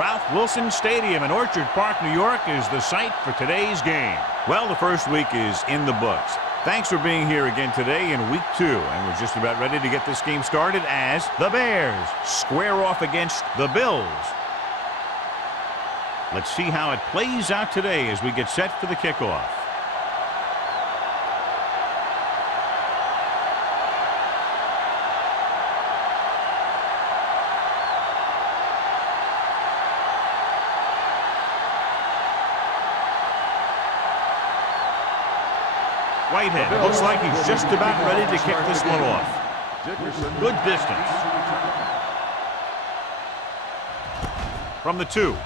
Ralph Wilson Stadium in Orchard Park, New York is the site for today's game. Well, the first week is in the books. Thanks for being here again today in week 2. And we're just about ready to get this game started as the Bears square off against the Bills. Let's see how it plays out today as we get set for the kickoff. Whitehead looks like he's just about ready to kick this one off. Good distance. From the 2.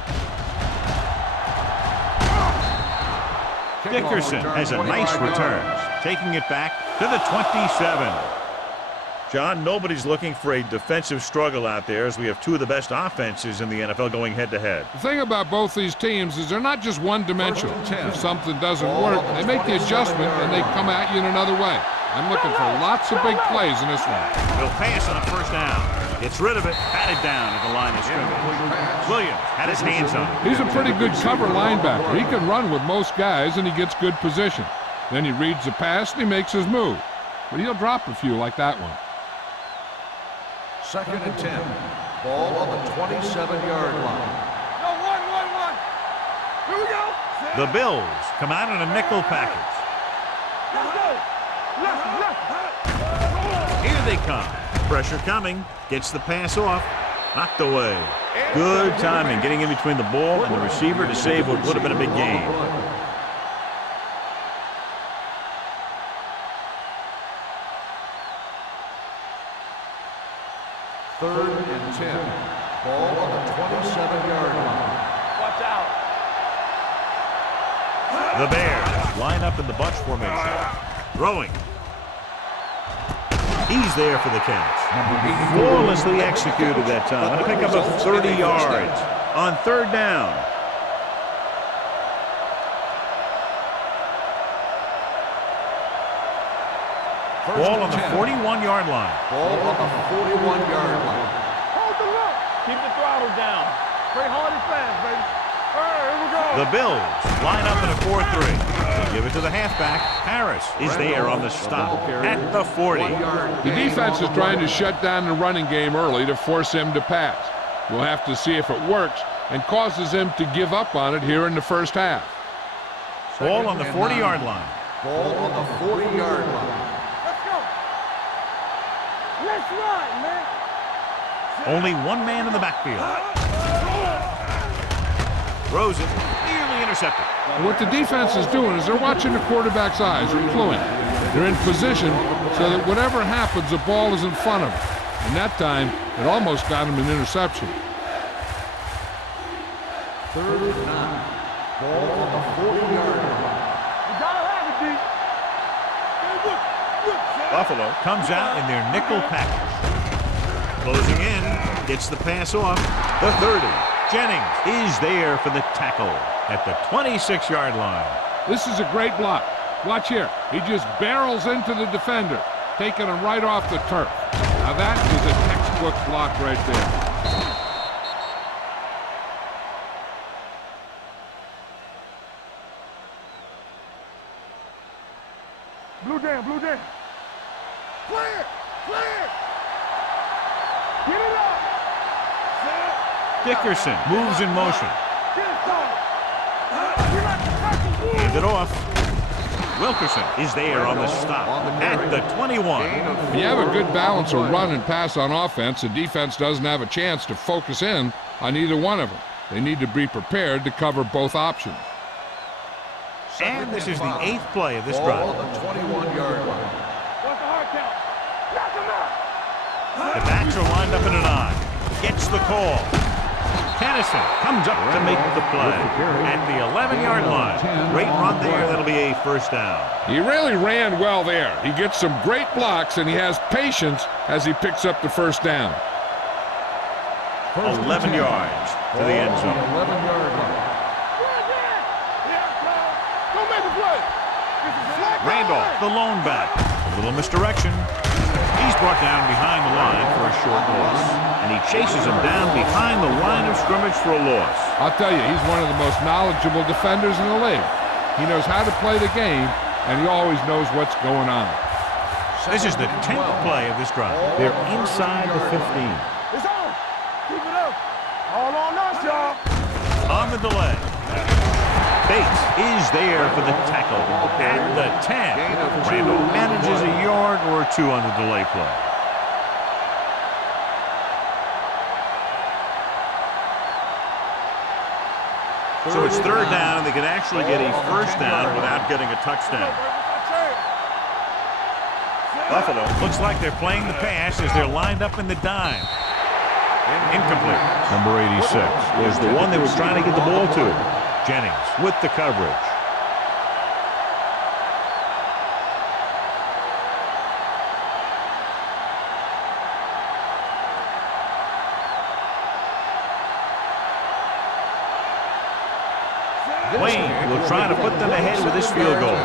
Dickerson has a nice return, taking it back to the 27. John, nobody's looking for a defensive struggle out there as we have two of the best offenses in the NFL going head-to-head. The thing about both these teams is they're not just one-dimensional. If something doesn't work, they make the adjustment and they come at you in another way. I'm looking for lots of big plays in this one. He'll pass on a first down. Gets rid of it, batted down at the line of scrimmage. Williams had his hands on it. He's a pretty good cover linebacker. He can run with most guys and he gets good position. Then he reads the pass and he makes his move. But he'll drop a few like that one. 2nd and 10. Ball on the 27-yard line. No, one. Here we go. The Bills come out in a nickel package. Let's go. Left. Here they come. Pressure coming. Gets the pass off. Knocked away. Good timing getting in between the ball and the receiver to save what would have been a big game. 3rd and 10. Ball on the 27-yard line. Watch out. The Bears line up in the bunch formation. Throwing. He's there for the catch. Flawlessly executed that time. And a pickup of 30 yards on 3rd down. Ball on the 41-yard line. Ball on the 41-yard line. Hold the look. Keep the throttle down. Play hard and fast, baby. All right, here we go. The Bills line up in a 4-3. They give it to the halfback. Harris is there on the stop at the 40. The defense is trying to shut down the running game early to force him to pass. We'll have to see if it works and causes him to give up on it here in the first half. Ball on the 40-yard line. Ball on the 40-yard line. Let's run, man. Only one man in the backfield. Throws it, nearly intercepted. What the defense is doing is they're watching the quarterback's eyes. They're cluing. They're in position so that whatever happens, the ball is in front of them. And that time, it almost got him an interception. 3rd and 9. Ball on the 40-yard line. You gotta have it, D. Buffalo comes out in their nickel package. Closing in, gets the pass off. The 30. Jennings is there for the tackle at the 26-yard line. This is a great block. Watch here. He just barrels into the defender, taking him right off the turf. Now that is a textbook block right there. Blue down. Clear. Get it up. Dickerson moves in motion. Get it started. Hand it off. Wilkerson is there on the stop at the 21. When you have a good balance of run and pass on offense, the defense doesn't have a chance to focus in on either one of them. They need to be prepared to cover both options. And this is the 8th play of this Ball drive. on the 21-yard line. What's the hard count? Knock him out. The backs are lined up in an I. Gets the call. Tennyson comes up to make the play at the 11-yard line. Great run there. That'll be a first down. He really ran well there. He gets some great blocks, and he has patience as he picks up the first down. 11 yards to the end zone. 11-yard line. Randolph, the lone back. A little misdirection. He's brought down behind the line for a short loss. And he chases him down behind the line of scrimmage for a loss. I'll tell you, he's one of the most knowledgeable defenders in the league. He knows how to play the game, and he always knows what's going on. This is the 10th play of this drive. They're inside the 15. It's on. Keep it up. All on us, y'all. On the delay. Bates is there for the tackle at the 10. Randall manages a yard or two on the delay play. So it's third down, and they can actually get a first down without getting a touchdown. Buffalo looks like they're playing the pass as they're lined up in the dime. Incomplete. Number 86 was the one they were trying to get the ball to. Jennings with the coverage. Wayne will try to put them ahead with this field goal.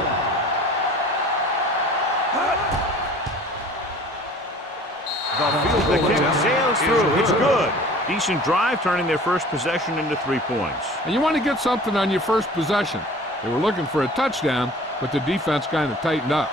The kick sails through. It's good. Decent drive, turning their first possession into 3 points. And you want to get something on your first possession. They were looking for a touchdown, but the defense kind of tightened up.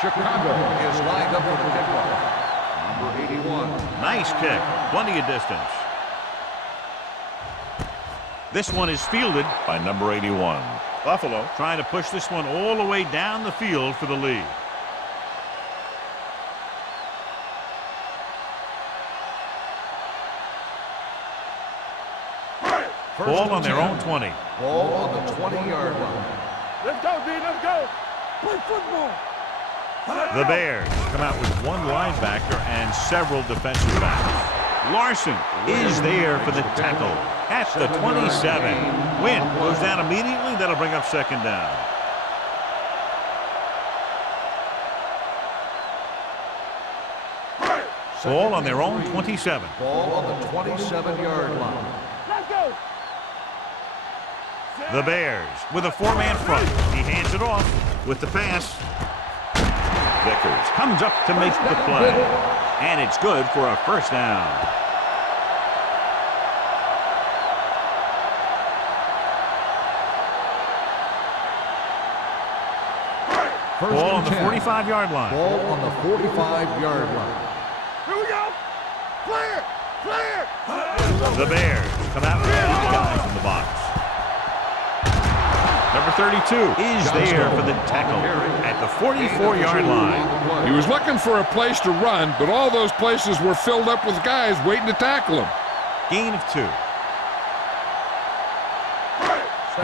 Chicago is lined up for the kickoff. Number 81. Nice kick. Plenty of distance. This one is fielded by number 81. Buffalo trying to push this one all the way down the field for the lead. Ball on their own 20. Ball on the 20-yard line. Let's go, D. Let's go. Play football. The Bears come out with one linebacker and several defensive backs. Larson is there for the tackle at the 27. Wynn goes down immediately. That'll bring up second down. Ball on their own 27. Ball on the 27-yard line. Let's go. The Bears with a four-man front. He hands it off with the pass. Vickers comes up to make the play. And it's good for a first down. Ball on the 45-yard line. Ball on the 45-yard line. Here we go. Clear. Clear. The Bears come out with 8 guys in the box. Number 32 is there for the tackle at the 44-yard line. He was looking for a place to run, but all those places were filled up with guys waiting to tackle him. Gain of 2.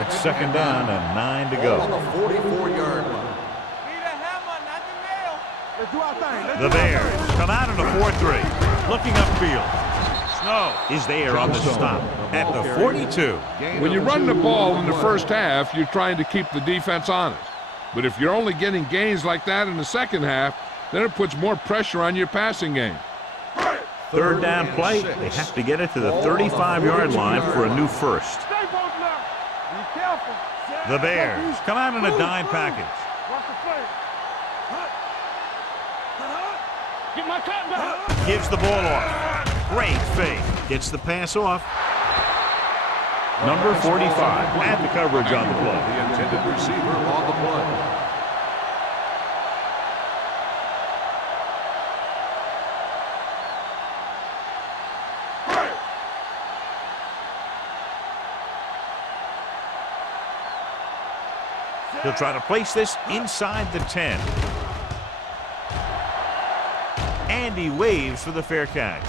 It's second down and 9 to go. On the 44-yard line. Need a hammer, not the nail. Let's do our thing. The Bears come out in a 4-3, looking upfield. Snow is there on the stop at the 42. When you run the ball in the first half, you're trying to keep the defense honest. But if you're only getting gains like that in the second half, then it puts more pressure on your passing game. Third down play. They have to get it to the 35-yard line for a new first. Stay both now. Be careful. The Bears come out in a dime package. Watch the play. Get my cut back. Gives the ball off. Great fake. Gets the pass off. Number 45 had the coverage on the play. The intended receiver on the play. He'll try to place this inside the 10. And he waves for the fair catch.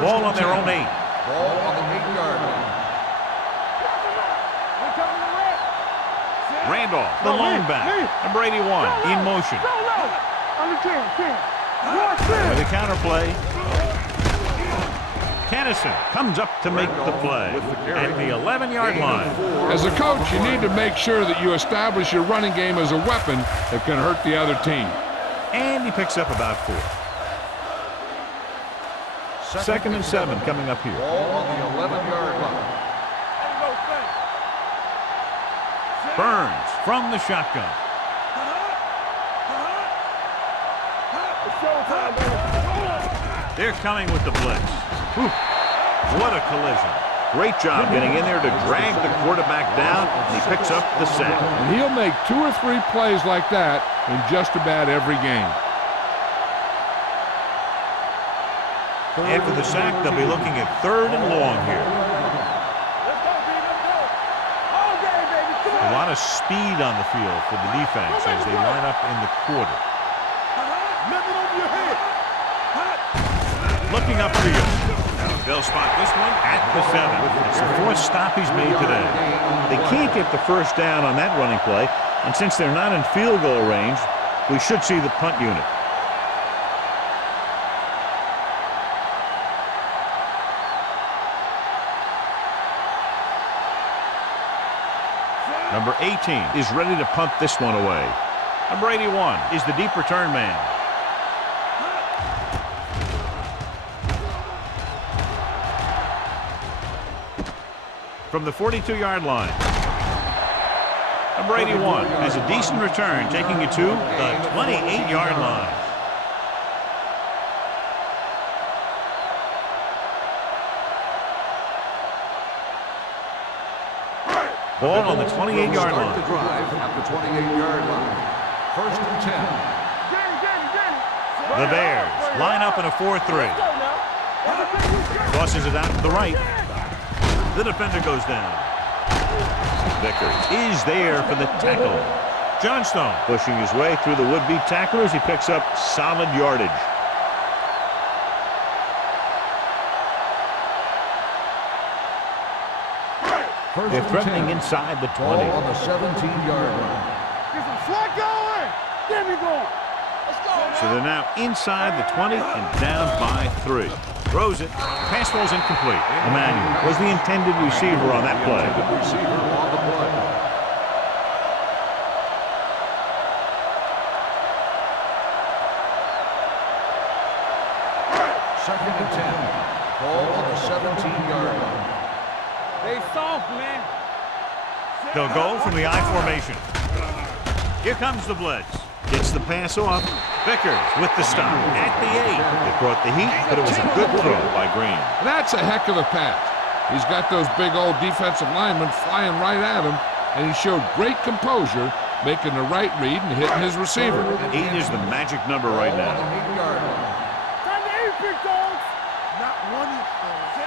Ball on their own 8. Ball on the 8-yard line. Randolph, the lone back. Number 81, in motion. Under 10. With a counter play. Kennison comes up to make the play at the 11-yard line. As a coach, you need to make sure that you establish your running game as a weapon that can hurt the other team. And he picks up about 4. Second and 7 coming up here. Ball on the 11-yard line. Burns from the shotgun. They're coming with the blitz. Whew. What a collision. Great job getting in there to drag the quarterback down, and he picks up the sack. And he'll make 2 or 3 plays like that in just about every game. After the sack, they'll be looking at 3rd and long here. A lot of speed on the field for the defense as they line up in the quarter. Looking upfield. They'll spot this one at the 7. It's the 4th stop he's made today. They can't get the first down on that running play, and since they're not in field goal range, we should see the punt unit. Number 18 is ready to punt this one away. Number 81 is the deep return man. From the 42-yard line. Number 81 has a decent return, taking it to the 28-yard line. Ball on the 28-yard line. The drive at the 28-yard line. 1st and 10. The Bears line up in a 4-3. Tosses it out to the right. The defender goes down. Vickers is there for the tackle. Johnstone pushing his way through the would-be tacklers. He picks up solid yardage. They're threatening inside the 20. Ball on the 17-yard line. Get some slack going. There we go. Let's go. So they're now inside the 20 and down by 3. Throws it. Pass ball's incomplete. Emmanuel was the intended receiver on that play. Receiver on the play. Second and 10. Ball on the 17-yard line. Stay soft, man. They'll go from the I formation. Here comes the blitz. Gets the pass off. Vickers with the stop at the 8. It brought the heat, but it was a good throw by Green. That's a heck of a pass. He's got those big old defensive linemen flying right at him, and he showed great composure, making the right read and hitting his receiver. 8 is the magic number right now. Time to eat, big dogs. Not one.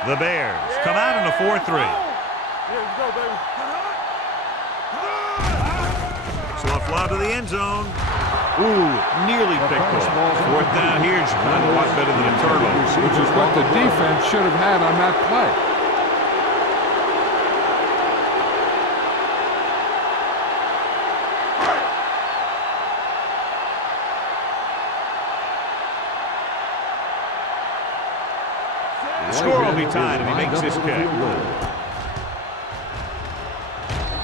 The Bears come out in a 4-3. Here we go, baby. Soft lob to the end zone. Ooh, nearly picked off. 4th down here is not a lot better than a turnover. Which is what the defense should have had on that play. The score will be tied if he makes this kick.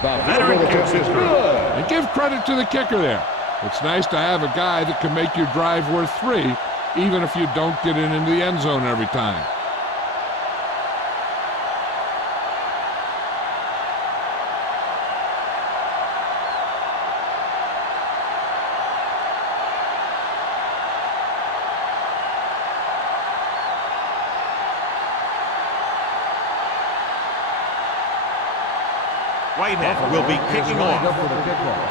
Veteran kicks it through. And give credit to the kicker there. It's nice to have a guy that can make your drive worth 3, even if you don't get it into the end zone every time. Whitehead will be kicking off. For the kickoff.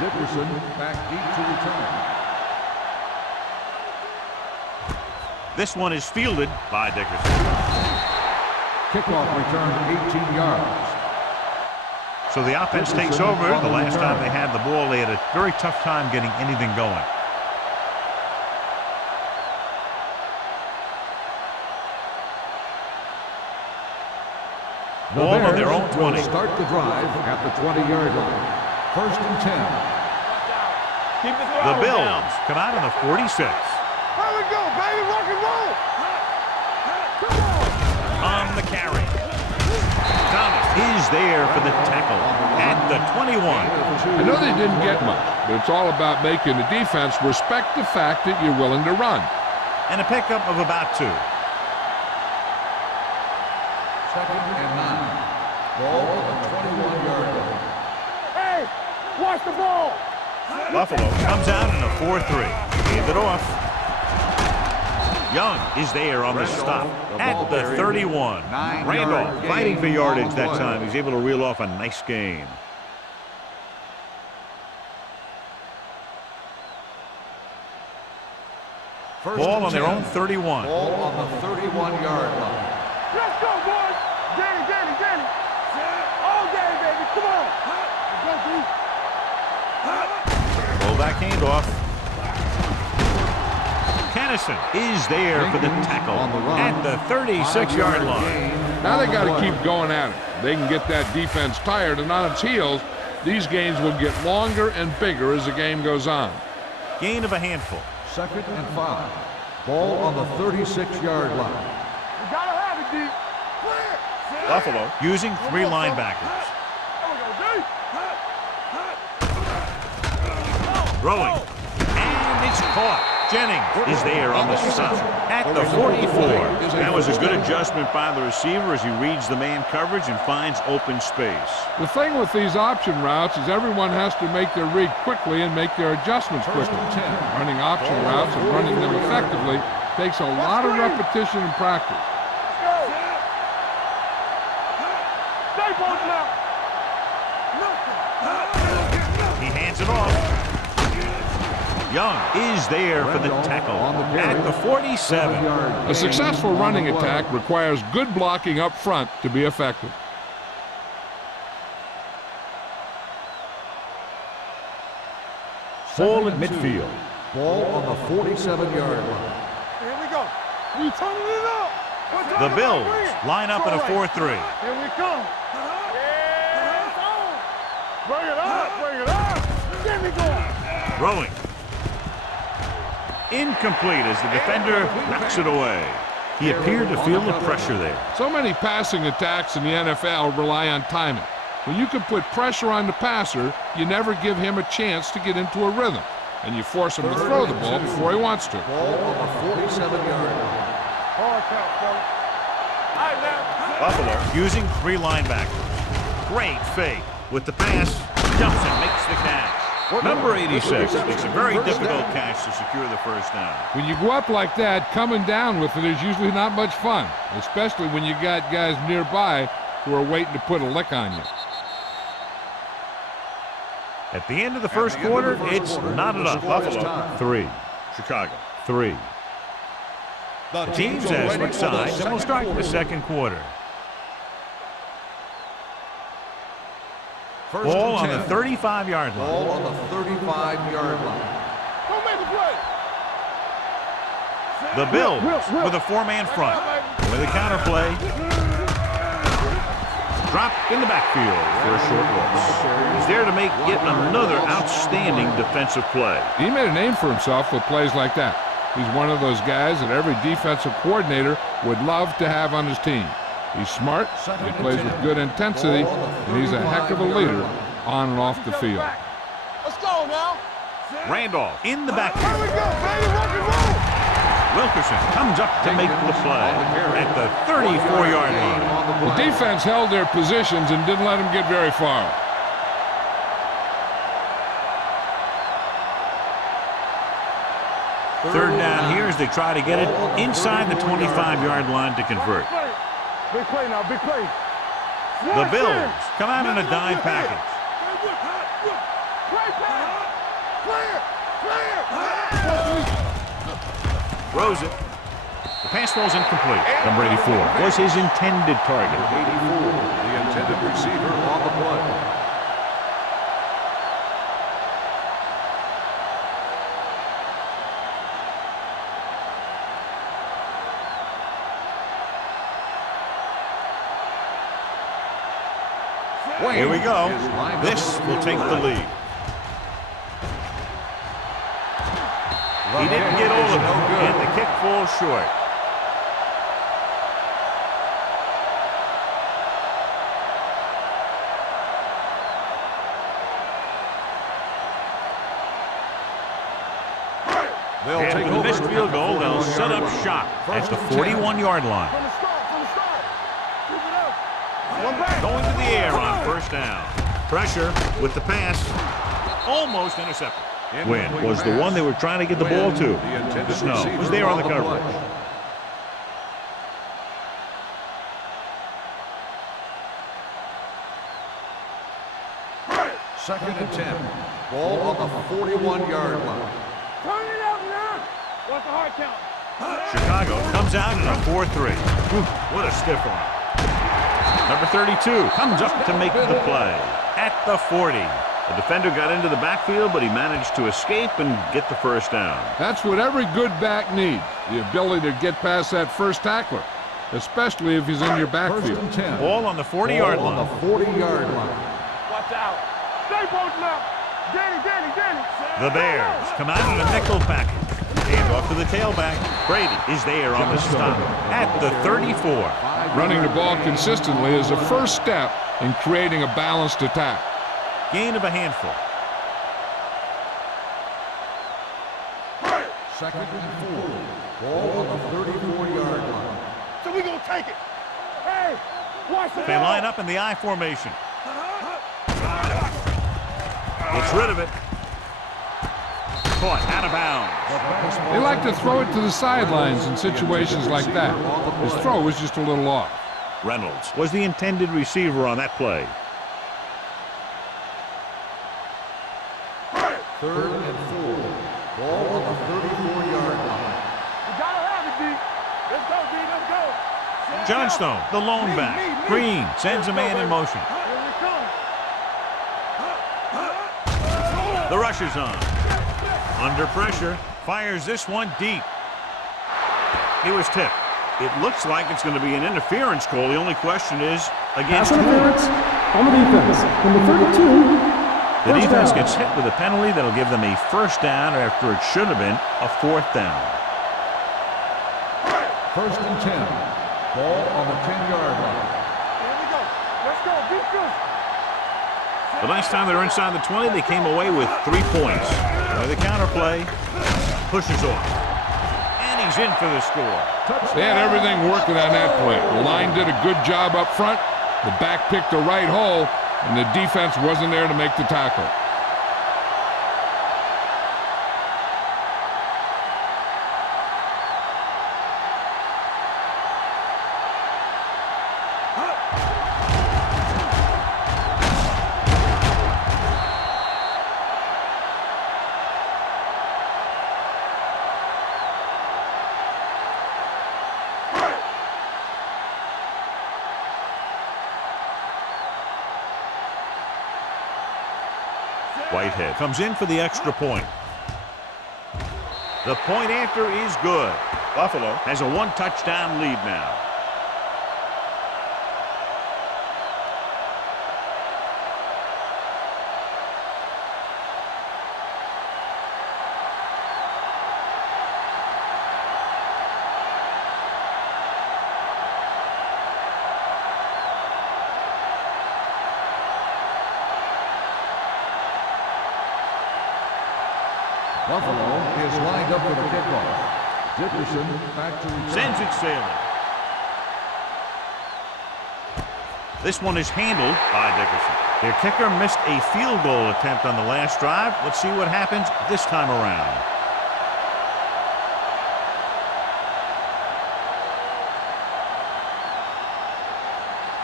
Dickerson back deep to return. This one is fielded by Dickerson. Kickoff return 18 yards. So the offense takes over. The last time they had the ball, they had a very tough time getting anything going. Ball on their own 20. Start the drive at the 20-yard line. 1st and 10. Keep the The throttle down. Bills come out on the 46. Hurry go, baby. Rock and roll. On the carry. Thomas is there for the tackle at the 21. I know they didn't get much, but it's all about making the defense respect the fact that you're willing to run. And a pickup of about 2. Second and 9. Ball on the 21-yard line. Hey, watch the ball. Buffalo comes out in a 4-3. Hand it off. Young is there on the stop at the 31. Randolph fighting for yardage that time. He's able to reel off a nice gain. Ball on their own 31. Ball on the 31-yard line. Let's go, boys. Danny. All day, baby. Come on. Let's go, D. Fullback handoff. Kennison is there for the tackle at the 36-yard line. Now they got to keep going at it. They can get that defense tired and on its heels. These games will get longer and bigger as the game goes on. Gain of a handful. Second and 5. Ball on the 36-yard line. You gotta have it, D. Clear. Buffalo using 3 linebackers. Throwing. And it's caught. Jennings is there on the stop at the 44. That was a good adjustment by the receiver as he reads the man coverage and finds open space. The thing with these option routes is everyone has to make their read quickly and make their adjustments quickly. Running option routes and running them effectively takes a lot of repetition and practice. Stay both now. He hands it off. Young is there for the tackle at the 47. A successful running attack requires good blocking up front to be effective. Full at midfield. Ball on the 47-yard line. Here we go. We turning it up. The Bills line up in a 4-3. Here we come. Yeah, it's on. Bring it up. Get me going. Throwing. Incomplete as the defender knocks it away. He appeared to feel the pressure there. So many passing attacks in the NFL rely on timing. When you can put pressure on the passer, you never give him a chance to get into a rhythm, and you force him to throw the ball before he wants to. Ball on the 47-yard line. Hard count, fella. All right, now. Buffalo using 3 linebackers. Great fake with the pass. Jumps and makes the catch. Number 86 makes a very difficult catch to secure the first down. When you go up like that, coming down with it is usually not much fun, especially when you got guys nearby who are waiting to put a lick on you. At the end of the first quarter, it's not enough. Buffalo 3, Chicago 3. The teams have switched sides, and we'll start the second quarter. Ball on the 35-yard line. Ball on the 35-yard line. Don't make the play. The Bills with a 4-man front. With a counter play. Dropped in the backfield for a short loss. He's there to make yet another outstanding defensive play. He made a name for himself with plays like that. He's one of those guys that every defensive coordinator would love to have on his team. He's smart, he plays with good intensity, and he's a heck of a leader on and off the field. Let's go now. Randolph in the Here backfield. we go, baby. Rock and roll. Wilkerson comes up to make the play at the 34-yard line. The defense held their positions and didn't let him get very far. Third down here as they try to get it inside the 25-yard line to convert. Big play now, big play. The Bills come out in a dime package. Throws it. The pass falls incomplete. Number 84 was his intended target. 84, the intended receiver on the play. Here we go. This will take the lead. He didn't get all of it, and the kick falls short. And with a missed field goal, they'll set up shop at the 41-yard line. Going to the air on first down. Pressure with the pass. Almost intercepted. Win was the one they were trying to get the ball to. Snow was there on the coverage. Second and 10. Ball on the 41-yard line. Turn it up now. What's the hard count? Chicago comes out in a 4-3. What a stiff arm. Number 32 comes up to make the play at the 40. The defender got into the backfield, but he managed to escape and get the first down. That's what every good back needs, the ability to get past that first tackler, especially if he's in your backfield. First and 10. Ball on the 40-yard line. On the 40-yard line. Watch out. Stay posting up. Danny. The Bears come out in a nickel package. Hand off to the tailback. Brady is there on the stop at the 34. Running the ball consistently is the first step in creating a balanced attack. Gain of a handful. Second and 4. Ball on the 34-yard line. So we gonna take it. Hey, watch it. They line up in the I formation. Gets rid of it. Caught out of bounds. They like to throw it to the sidelines in situations like that. His throw was just a little off. Reynolds was the intended receiver on that play. Third and 4. Ball on the 34-yard line. You gotta have it, D. Let's go, D. Let's go. Johnstone, the lone back. Green sends a man in motion. Here we come. The rush is on. Under pressure, fires this one deep. He was tipped. It looks like it's going to be an interference call. The only question is, against pass interference on the defense. Number 32. The defense gets hit with a penalty that'll give them a first down after it should have been a fourth down. First and 10. Ball on the 10-yard line. Here we go. Let's go. Beat this. The last time they were inside the 20, they came away with 3 points. The counterplay pushes off. And he's in for the score. They had everything working on that play. The line did a good job up front. The back picked the right hole, and the defense wasn't there to make the tackle. Whitehead comes in for the extra point. The point after is good. Buffalo has a 1-touchdown lead now. Buffalo is lined up for the kickoff. Dickerson back to return. Sends it sailing. This one is handled by Dickerson. Their kicker missed a field goal attempt on the last drive. Let's see what happens this time around.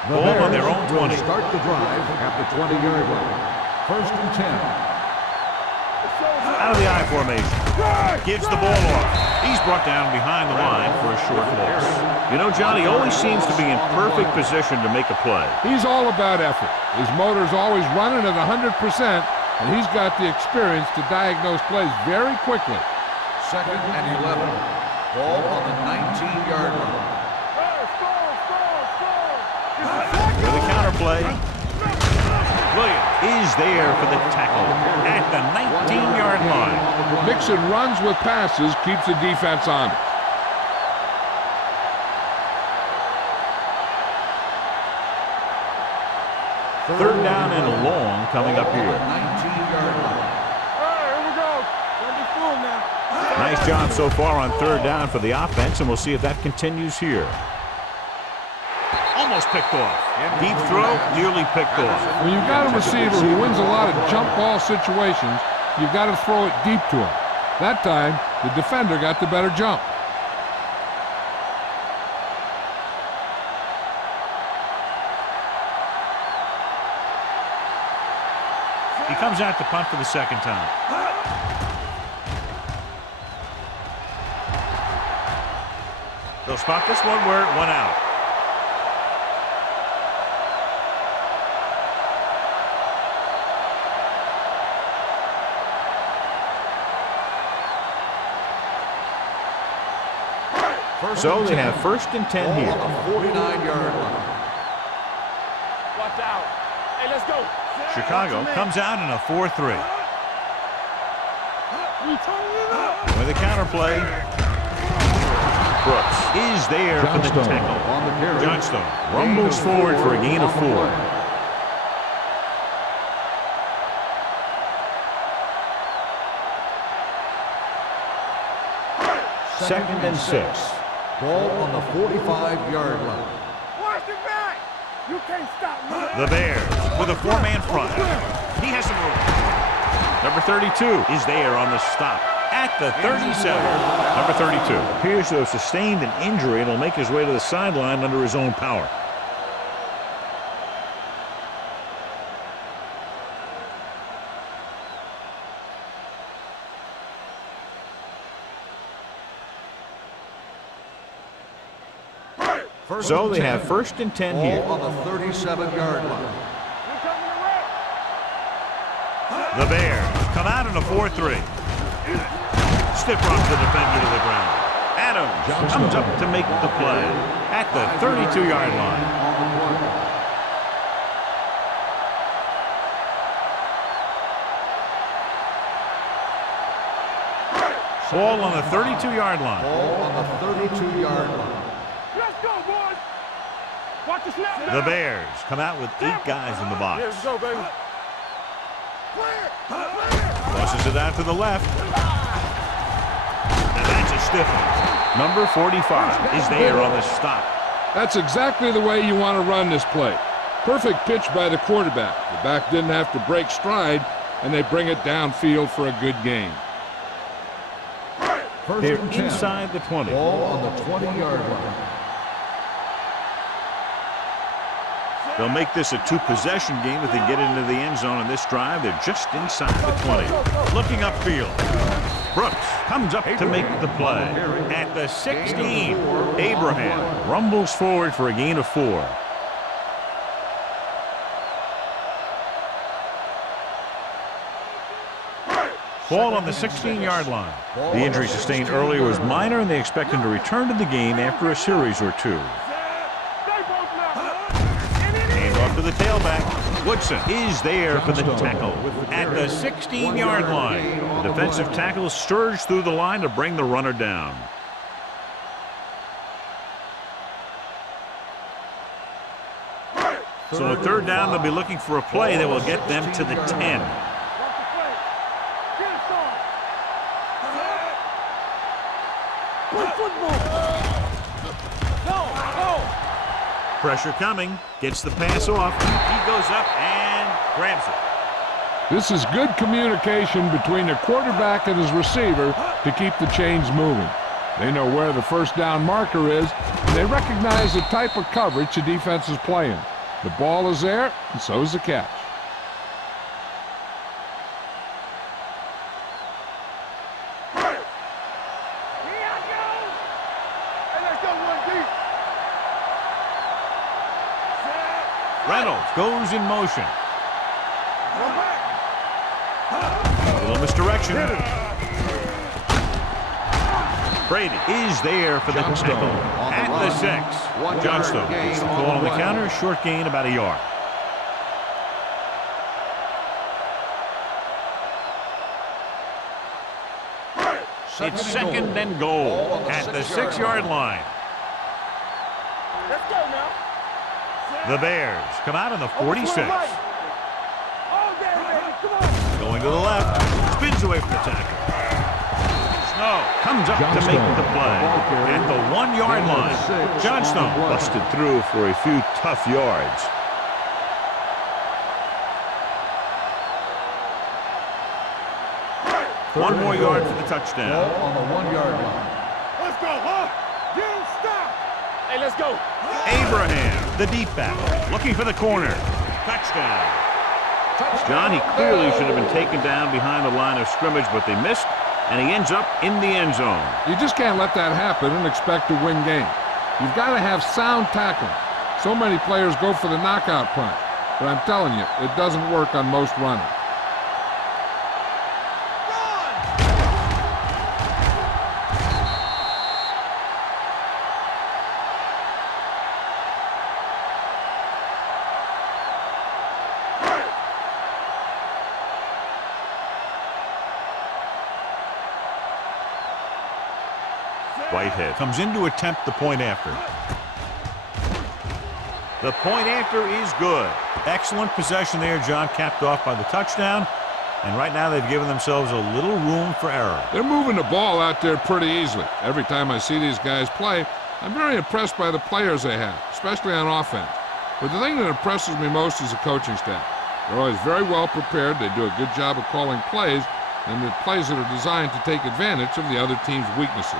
Ball on their own 20. Start the drive at the 20-yard line. First and 10. Out of the I formation. Gives the ball off. He's brought down behind the line for a short loss. You know, Johnny always seems to be in perfect position to make a play. He's all about effort. His motor's always running at 100%, and he's got the experience to diagnose plays very quickly. Second and 11. Ball on the 19-yard line. With a counterplay. Williams is there for the tackle at the 19-yard line. Big mix and runs with passes keeps the defense honest. Third down and long coming up here. 19-yard line. All right, here we go. Don't be fooled now. Nice job so far on third down for the offense, and we'll see if that continues here. Almost picked off. Deep throw, nearly picked off. When you've got a receiver who wins a lot of jump ball situations, you've got to throw it deep to him. That time, the defender got the better jump. He comes out to punt for the second time. They'll spot this one where it went out. So they have first and 10 here. 49-yard line. Watch out. Hey, let's go. Chicago comes out in a 4-3. We turning it up. With a counterplay, Brooks is there for the tackle. On the carry. Johnstone rumbles forward for a gain of 4. Second and 6. Ball on the 45-yard line. Watch it back. You can't stop me. The Bears with a 4-man front. He has some room. Number 32 is there on the stop at the 37. Number 32 appears to have sustained an injury and will make his way to the sideline under his own power. So they have first and 10 here. Ball on the 37-yard line. The Bears come out in a 4-3. Stiff rock the defender to the ground. Adams comes up to make the play at the 32-yard line. Ball on the 32-yard line. Ball on the 32-yard line. Let's go, boys. Watch the snap now. The Bears come out with 8 guys in the box. Let's go, baby. Crosses it out to the left. And that's a stiff one. Number 45 is there on the stop. That's exactly the way you want to run this play. Perfect pitch by the quarterback. The back didn't have to break stride, and they bring it downfield for a good gain. They're inside the 20. Ball on the 20-yard line. They'll make this a 2-possession game if they get into the end zone in this drive. They're just inside the 20. Looking upfield. Brooks comes up to make the play. At the 16, Abraham rumbles forward for a gain of 4. Ball on the 16-yard line. The injury sustained earlier was minor, and they expect him to return to the game after a series or 2. To the tailback. Woodson is there for the tackle at the 16-yard line. The defensive tackle surged through the line to bring the runner down. So on third down, they'll be looking for a play that will get them to the 10. Pressure coming. Gets the pass off. He goes up and grabs it. This is good communication between the quarterback and his receiver to keep the chains moving. They know where the first down marker is, and they recognize the type of coverage the defense is playing. The ball is there, and so is the catch. Reynolds goes in motion. A little misdirection. Brady is there for the tackle at the 6. Johnstone gets the call on the counter. Short gain, about a yard. It's second and goal at the 6-yard line. Let's go now. The Bears come out on the 46. All day, baby. Come on. Going to the left. Spins away from the tackle. Snow comes up to make the play at the 1-yard line. Johnstone busted through for a few tough yards. One more yard for the touchdown. On the 1-yard line. Let's go, huh? You don't stop. Hey, let's go. Abraham, the deep back, looking for the corner. Touchdown. John, he clearly should have been taken down behind the line of scrimmage, but they missed, and he ends up in the end zone. You just can't let that happen and expect to win games. You've got to have sound tackling. So many players go for the knockout punch, but I'm telling you, it doesn't work on most runners. Whitehead comes in to attempt the point after. The point after is good. Excellent possession there, John, capped off by the touchdown. And right now they've given themselves a little room for error. They're moving the ball out there pretty easily. Every time I see these guys play, I'm very impressed by the players they have, especially on offense. But the thing that impresses me most is the coaching staff. They're always very well prepared. They do a good job of calling plays, and the plays that are designed to take advantage of the other team's weaknesses.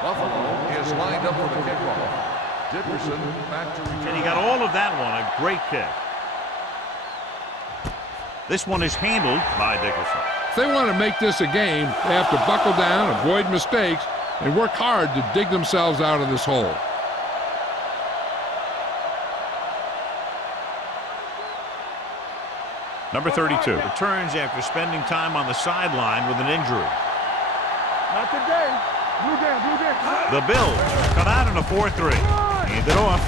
Buffalo is lined up for the kickoff. Dickerson back to return. And he got all of that one. A great kick. This one is handled by Dickerson. If they want to make this a game, they have to buckle down, avoid mistakes, and work hard to dig themselves out of this hole. Number 32 returns after spending time on the sideline with an injury. Not today. Blue down. The Bills come out in a 4-3. Hand it off.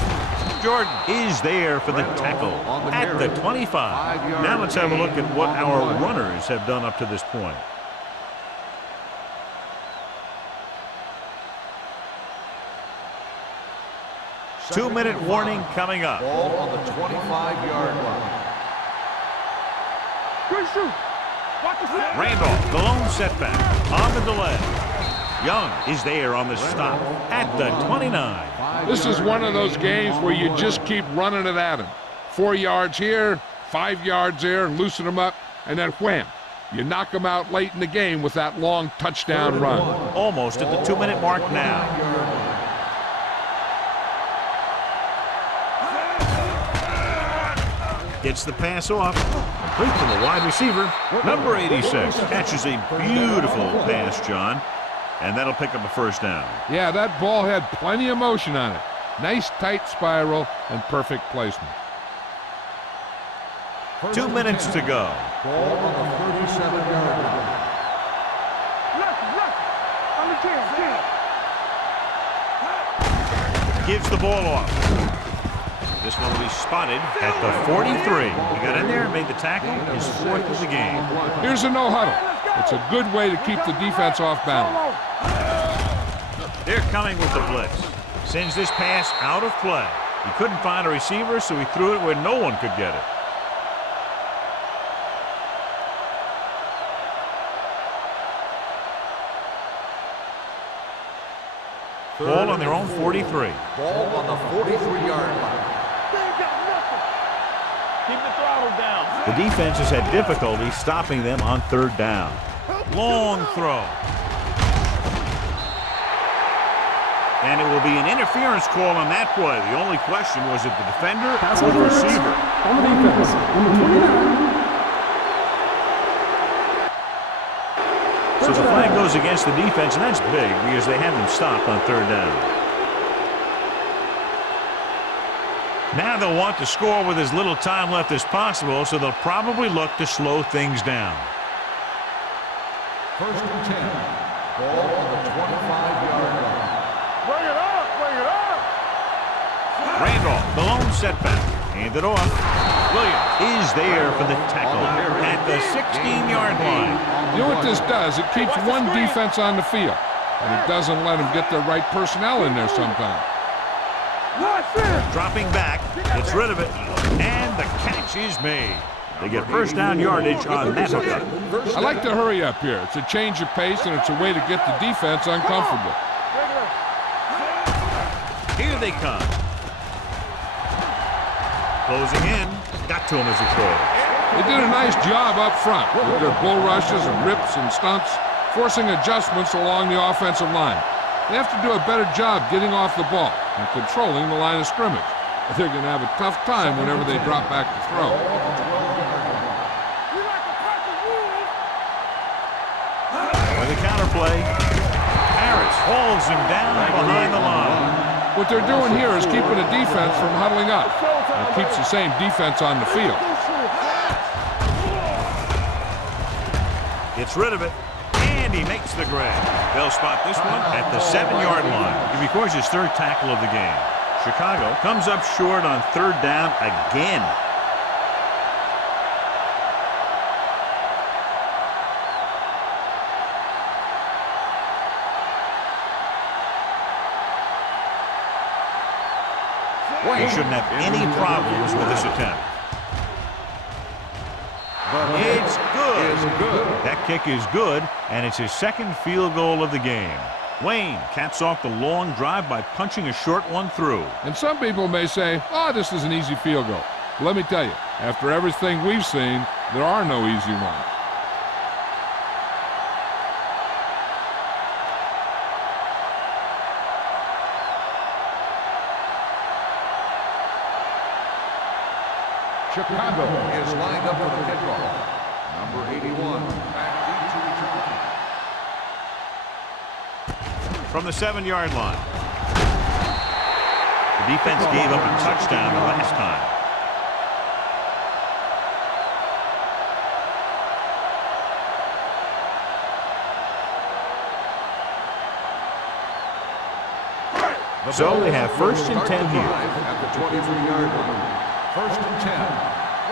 Jordan is there for the tackle at the 25. Now let's have a look at what our runners have done up to this point. Two-minute warning coming up. Ball on the 25-yard line. Good shoot. Watch the set. Randolph, the lone setback on the delay. Young is there on the stop at the 29. This is one of those games where you just keep running it at them. 4 yards here, 5 yards there, and loosen them up, and then wham. You knock them out late in the game with that long touchdown run. Almost at the 2-minute mark now. Gets the pass off. Complete to the wide receiver. Number 86 catches a beautiful pass, John. And that'll pick up a first down. Yeah, that ball had plenty of motion on it. Nice tight spiral and perfect placement. 2 minutes to go. Ball on the 37-yard line. Left. On the 10. Gives the ball off. This one will be spotted at the 43. He got in there and made the tackle. His fourth of the game. Here's a no huddle. It's a good way to keep the defense off balance. They're coming with the blitz. Sends this pass out of play. He couldn't find a receiver, so he threw it where no one could get it. Ball on their own 43. Ball on the 43-yard line. Keep the throttle down. The defense has had difficulty stopping them on third down. Long throw. And it will be an interference call on that play. The only question was it the defender or the receiver. On the defense, number 29. So the flag goes against the defense, and that's big because they have them stopped on third down. Now they'll want to score with as little time left as possible, so they'll probably look to slow things down. First and 10. Ball on the 25-yard line. Bring it up. Randolph, the lone setback. Hand it off. Williams is there for the tackle at the 16-yard line. You know what this does? It keeps one defense on the field, and it doesn't let them get the right personnel in there sometimes. Dropping back, gets rid of it, and the catch is made. They get first down yardage on that hookup. I like to hurry up here. It's a change of pace, and it's a way to get the defense uncomfortable. Here they come. Closing in. Got to him as he throws. They did a nice job up front with their bull rushes and rips and stunts, forcing adjustments along the offensive line. They have to do a better job getting off the ball and controlling the line of scrimmage. They're going to have a tough time whenever they drop back to throw. With a counterplay, Harris hauls him down behind the line. What they're doing here is keeping the defense from huddling up. It keeps the same defense on the field. Gets rid of it, and he makes the grab. They'll spot this one at the 7-yard line. He records his third tackle of the game. Chicago comes up short on third down again. He shouldn't have any problems with this attempt. It's good. That kick is good, and it's his second field goal of the game. Wayne caps off the long drive by punching a short one through. And some people may say, oh, this is an easy field goal. Let me tell you, after everything we've seen, there are no easy ones. Chicago is lined up for the kickoff. Number 81, back into From the 7-yard line. The defense gave up a touchdown the last time. So they have first and 10 here. At the 23-yard line. First and 10.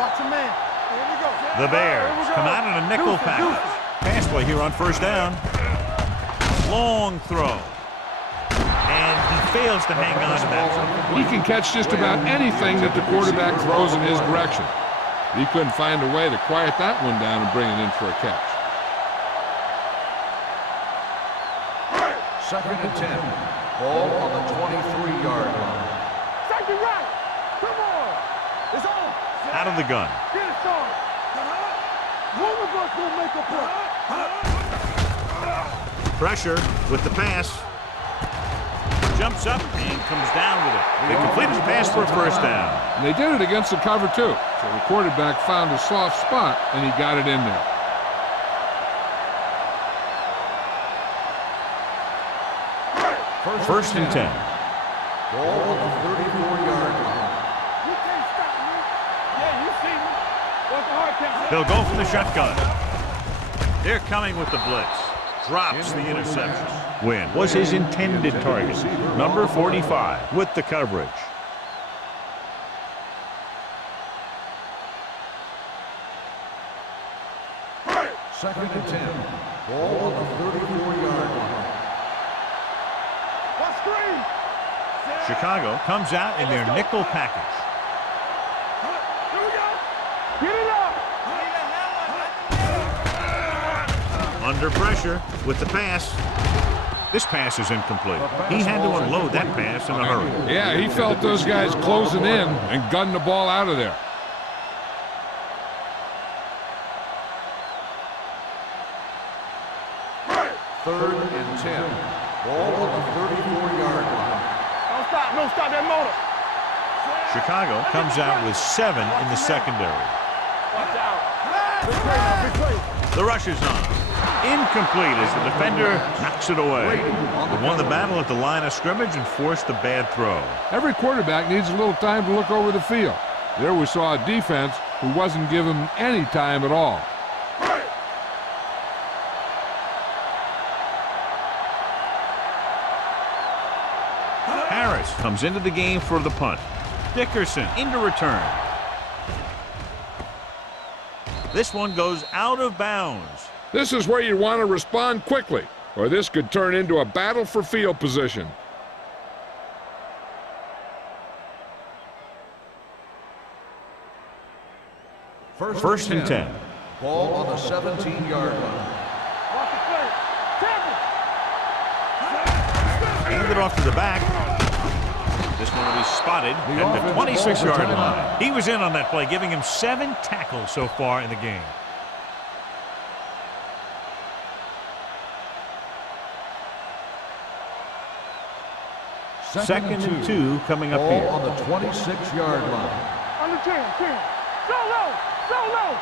Watch a man. Here we go. The Bears come out in a nickel package. Pass play here on first down. Long throw. And he fails to hang on to that. He can catch just about anything that the quarterback throws in his direction. He couldn't find a way to quiet that one down and bring it in for a catch. Second and 10. Ball on the 23-yard line. Second right. Come on. It's on. Out of the gun. Get it started. One of us will make a play. Pressure with the pass. Jumps up and comes down with it. They completed the pass for a first down. And they did it against the cover, too. So the quarterback found a soft spot, and he got it in there. First and 10. Ball on the 34-yard line. You can't stop me. Yeah, you see me. What's the hard count? They'll go from the shotgun. They're coming with the blitz. Drops the interception. Win was his intended target. Number 45 with the coverage. Second and 10. Ball on the 34-yard line. What screen? Chicago comes out in their nickel package. Here we go. Get it up. Under pressure with the pass. This pass is incomplete. He had to unload that pass in a hurry. Yeah, he felt those guys closing in and gunned the ball out of there. Third and 10. Ball on the 34-yard line. Don't stop that motor. Chicago comes out with 7 in the secondary. Watch out. Big play now, big play. The rush is on. Incomplete as the defender knocks it away. They won the battle at the line of scrimmage and forced the bad throw. Every quarterback needs a little time to look over the field. There we saw a defense who wasn't given any time at all. Harris comes into the game for the punt. Dickerson into return. This one goes out of bounds. This is where you want to respond quickly, or this could turn into a battle for field position. First and 10. Ball on the 17-yard line. Watch the play. Tackle. Hand it off to the back. This one will be spotted at the 26-yard line. He was in on that play, giving him 7 tackles so far in the game. Second and 2 coming up here. Ball on the 26-yard line. On the 10. Go low. Go low.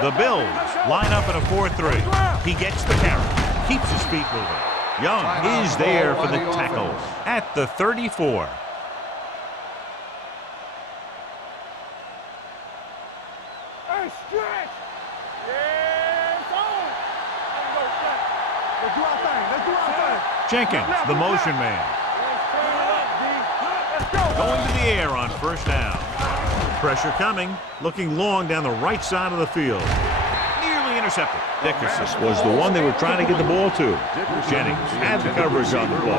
The Bills line up in a 4-3. He gets the carry, keeps his feet moving. Young is there for the tackle at the 34. Hey, stretch. Yeah, it's on. Let's do our thing. Let's do our thing. Jenkins, the motion man. Let's go. Going to the air on first down. Pressure coming, looking long down the right side of the field. Nearly intercepted. Dickerson was the one they were trying to get the ball to. Jennings had the coverage on the play.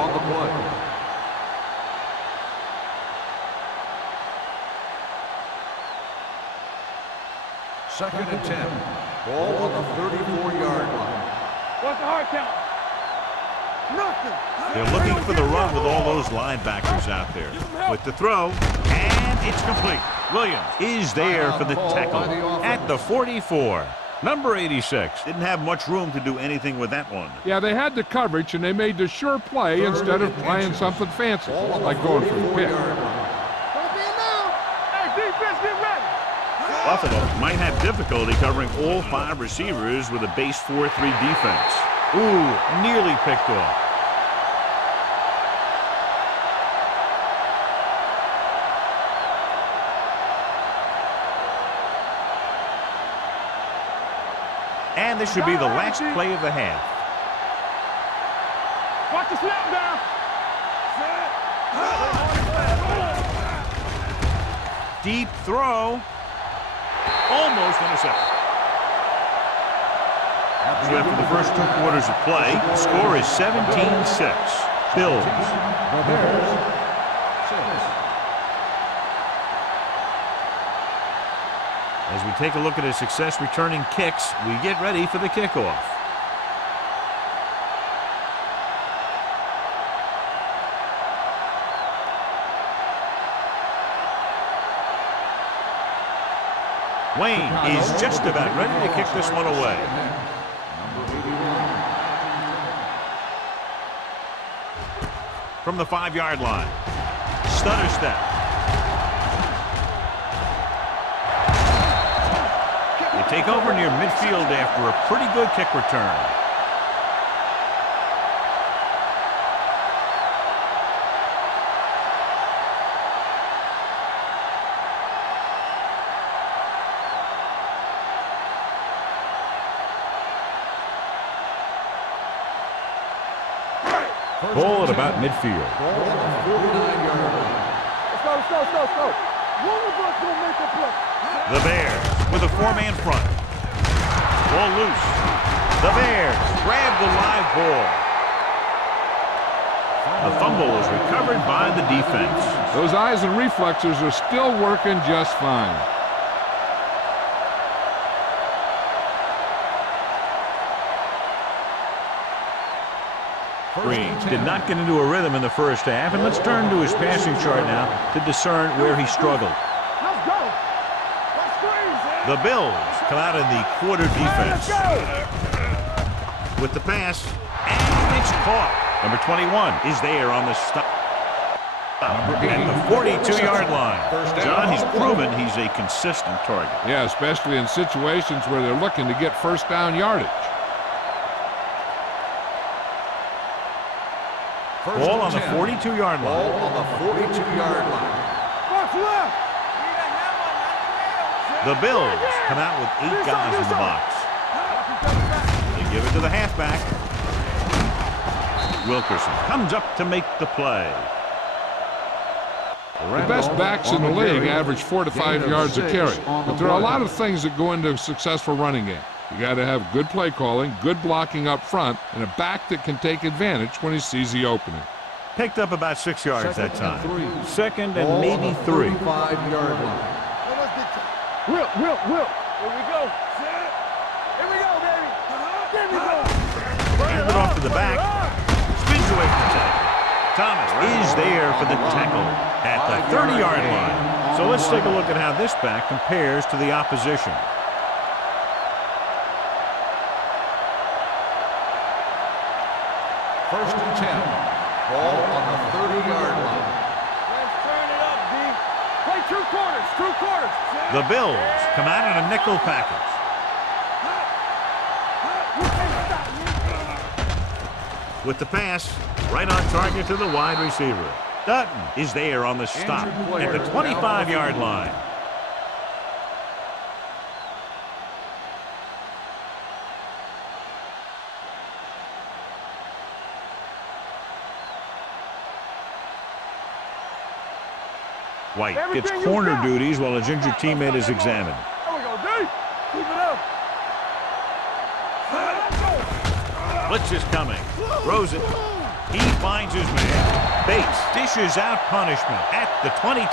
Second and 10. Ball on the 34-yard line. What's the hard count? Nothing. They're looking for the run with all those linebackers out there. With the throw, and it's complete. Williams is there for the tackle at the 44. Number 86 didn't have much room to do anything with that one. Yeah, they had the coverage, and they made the sure play instead of playing something fancy, like going for the pick. Hey, defense, get ready. Buffalo might have difficulty covering all 5 receivers with a base 4-3 defense. Ooh, nearly picked off. And this should be the last play of the half. Watch the snap down. Deep throw. Almost intercepted. So after the first 2 quarters of play, the score is 17-6. Bills. The Bears, 6. As we take a look at his success returning kicks, we get ready for the kickoff. Wayne is just about ready to kick this one away. From the 5-yard line. Stutter step. They take over near midfield after a pretty good kick return. Ball at about midfield. Ball on the 49-yard line. Let's go. One of us will make a play. The Bears with a 4-man front. Ball loose. The Bears grab the live ball. The fumble was recovered by the defense. Those eyes and reflexes are still working just fine. Green did not get into a rhythm in the first half, and let's turn to his passing chart now to discern where he struggled. Let's go. Let's squeeze. The Bills come out in the quarter defense. With the pass, and it's caught. Number 21 is there on the stop. At the 42-yard line. John, he's proven he's a consistent target. Yeah, especially in situations where they're looking to get first down yardage. Ball on the 42-yard line. Ball on the 42-yard line. What's left? The Bills come out with 8 guys in the box. They give it to the halfback. Wilkerson comes up to make the play. The best backs in the league average 4 to 5 yards a carry, but there are a lot of things that go into a successful running game. You got to have good play calling, good blocking up front, and a back that can take advantage when he sees the opening. Picked up about 6 yards that time. Second and maybe 3. 35-yard line. Will. Here we go. Here we go, baby. Here we go. Hand it off to the back. Spins away from the tackle. Thomas is there for the tackle at the 30-yard line. So let's take a look at how this back compares to the opposition. First and 10. Ball on the 30-yard line. Let's turn it up, D. Play 2 quarters. 2 quarters. The Bills come out in a nickel package. With the pass, right on target to the wide receiver. Dutton is there on the stop at the 25-yard line. White gets corner duties while his injured teammate is examined. There we go, D. Keep it up. Blitz is coming. Throws it. He finds his man. Bates dishes out punishment at the 22.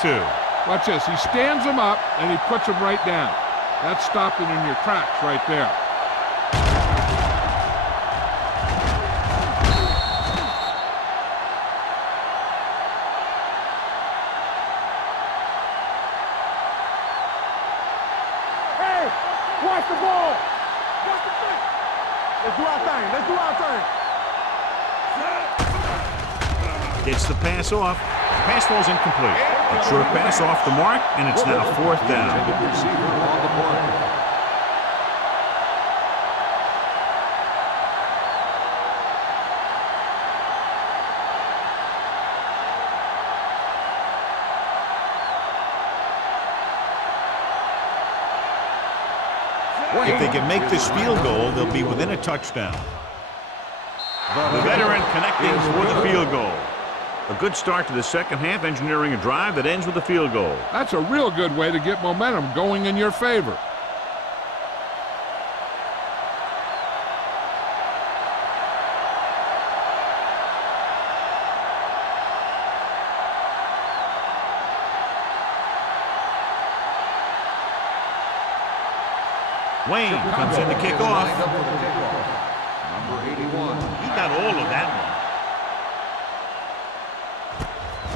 Watch this. He stands him up, and he puts him right down. That's stopping in your tracks right there. Watch the ball. Watch the thing. Let's do our thing. Let's do our thing. Gets the pass off. Pass ball's incomplete. A short pass off the mark, and it's now 4th down. Receiver on the play. If they can make this field goal, they'll be within a touchdown. The veteran connecting for the field goal. A good start to the second half, engineering a drive that ends with a field goal. That's a real good way to get momentum going in your favor. Wayne comes in to kick off. Number 81. He got all of that one.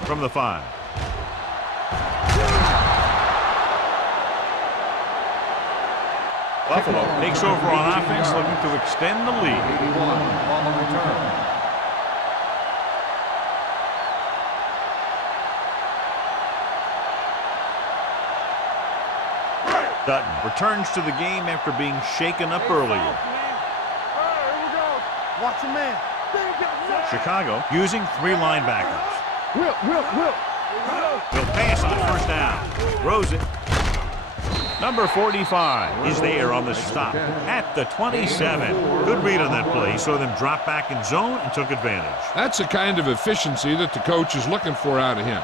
From the 5. Buffalo takes over on offense, looking to extend the lead. 81 on the return. Dutton returns to the game after being shaken up earlier. Here we go. Watch your man. Chicago using 3 linebackers. Will. They'll pass on 1st down. Throws it. Number 45 is there on the stop at the 27. Good read on that play. Saw them drop back in zone and took advantage. That's the kind of efficiency that the coach is looking for out of him.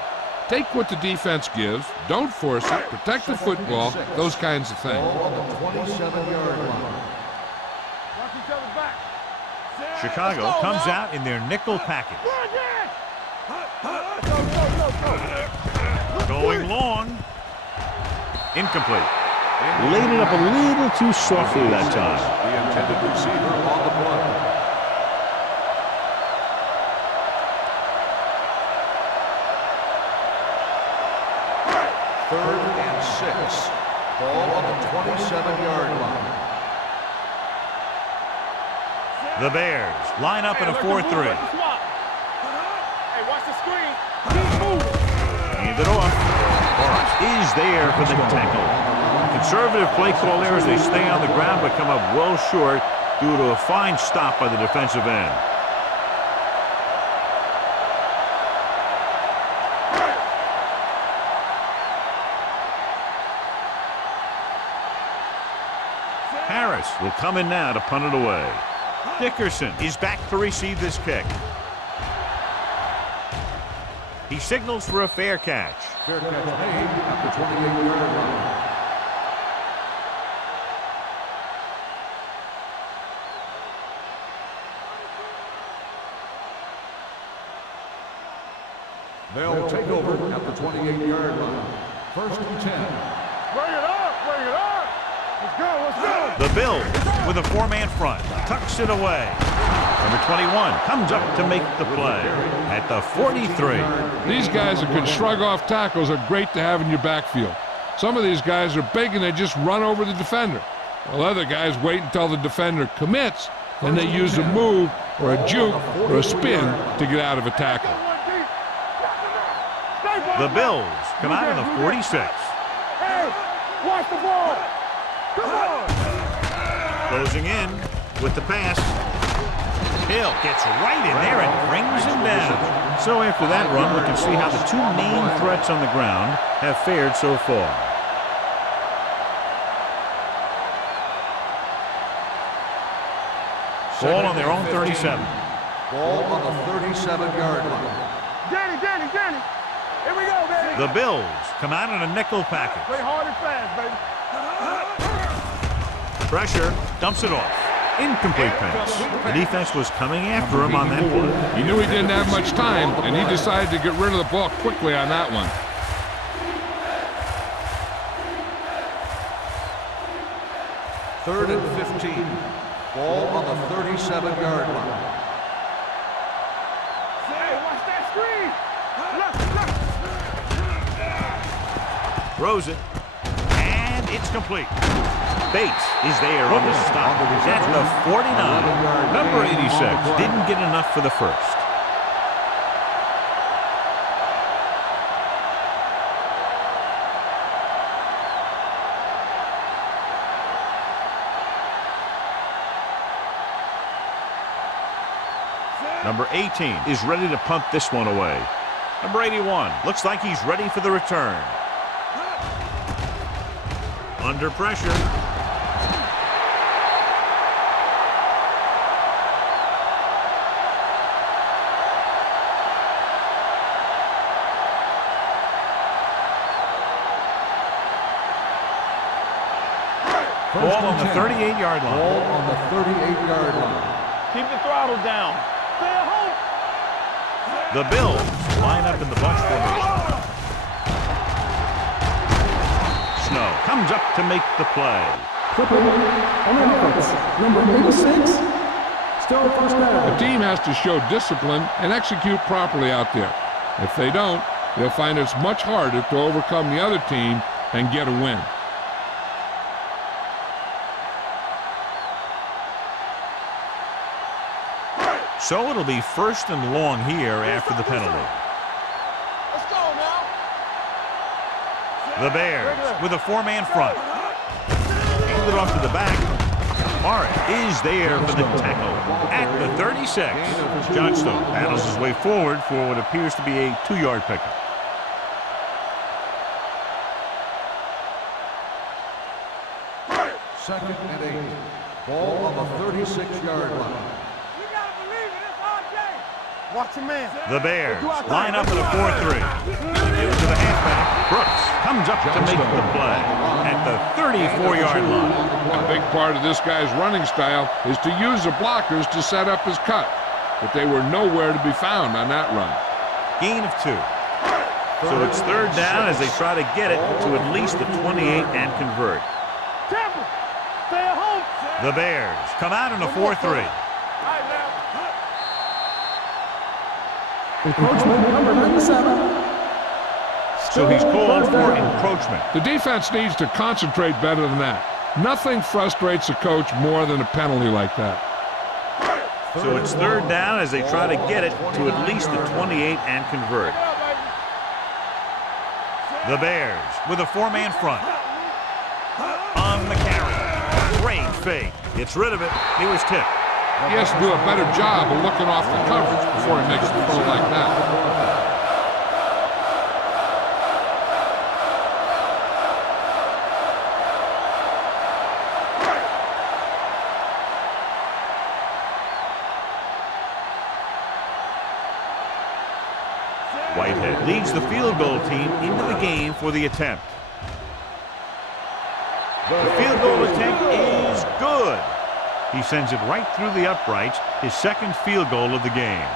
Take what the defense gives, don't force it, protect the football, those kinds of things. Ball on the 27-yard line. Watch each other back. Chicago comes out in their nickel package. Going long. Incomplete. Laid it up a little too softly that time. The intended receiver on the play. Third and 6. Ball on the 27-yard line. The Bears line up in a 4-3. Hey, watch the screen. Keep moving. Hand it off. Lawrence is there for the tackle. Conservative play call there as they stay on the ground but come up well short due to a fine stop by the defensive end. Harris will come in now to punt it away. Dickerson is back to receive this kick. He signals for a fair catch. Fair catch made at the 28-yard line. They'll take over at the 28-yard line. 1st and 10. Bring it up, bring it up. Let's go, let's go. The Bills with a four-man front. Tucks it away. Number 21 comes up to make the play at the 43. These guys that can shrug off tackles are great to have in your backfield. Some of these guys are big and they just run over the defender, while other guys wait until the defender commits, then they use a move or a juke or a spin to get out of a tackle. The Bills come out on the 46. Hey, watch the ball. Come on. Closing in with the pass. Hill gets right in there and brings him down. So after that run, we can see how the two main threats on the ground have fared so far. Ball on their own 37. Ball on the 37-yard line. Danny. Here we go, baby. The Bills come out in a nickel package. Play hard and fast, baby. Pressure, dumps it off. Incomplete pass. The defense was coming after him on that play. He knew he didn't have much time, and he decided to get rid of the ball quickly on that one. Third and 15. Ball on the 37-yard line. Hey, watch that screen. Look. Throws it. And it's complete. Bates is there on the stop. That's the 49. Number 86 didn't get enough for the first. Number 18 is ready to punt this one away. Number 81 looks like he's ready for the return. Under pressure. Ball on the 38-yard line. Ball on the 38-yard line. Keep the throttle down. Stay at home. The Bills line up in the bunch formation. Snow comes up to make the play. Clipping on offense. Number 86. Still first down. The team has to show discipline and execute properly out there. If they don't, they'll find it's much harder to overcome the other team and get a win. So it'll be 1st and long here after the penalty. Let's go now. The Bears with a four-man front. Hand it off to the back. Morris is there for the tackle at the 36. Johnstone battles his way forward for what appears to be a 2-yard pickup. Second and 8. Ball on the 36-yard line. You gotta believe it. It's RJ. Watch your man. The Bears line up in a 4-3. Give it to the halfback. Brooks comes up to make the play at the 34-yard line. A big part of this guy's running style is to use the blockers to set up his cut, but they were nowhere to be found on that run. Gain of 2. So it's 3rd down as they try to get it to at least the 28 and convert. Temple. Stay at home. The Bears come out in a 4-3. Encroachment number 97. So he's called for encroachment. The defense needs to concentrate better than that. Nothing frustrates a coach more than a penalty like that. So it's 3rd down as they try to get it to at least the 28 and convert. The Bears with a four-man front. On the carry. Great fake. Gets rid of it. He was tipped. He has to do a better job of looking off the coverage before he makes the throw like that. Whitehead leads the field goal team into the game for the attempt. The field goal attempt is good. He sends it right through the uprights, his second field goal of the game.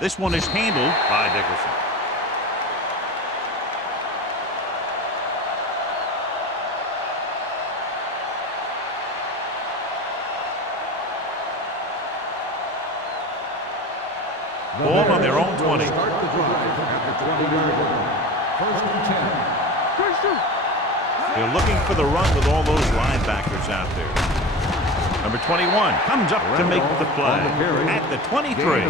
This one is handled by Dickerson. Ball on their own 20. Start the drive at the 20-yard line. First and 10. They're looking for the run with all those linebackers out there. Number 21 comes up to make the play at the 23.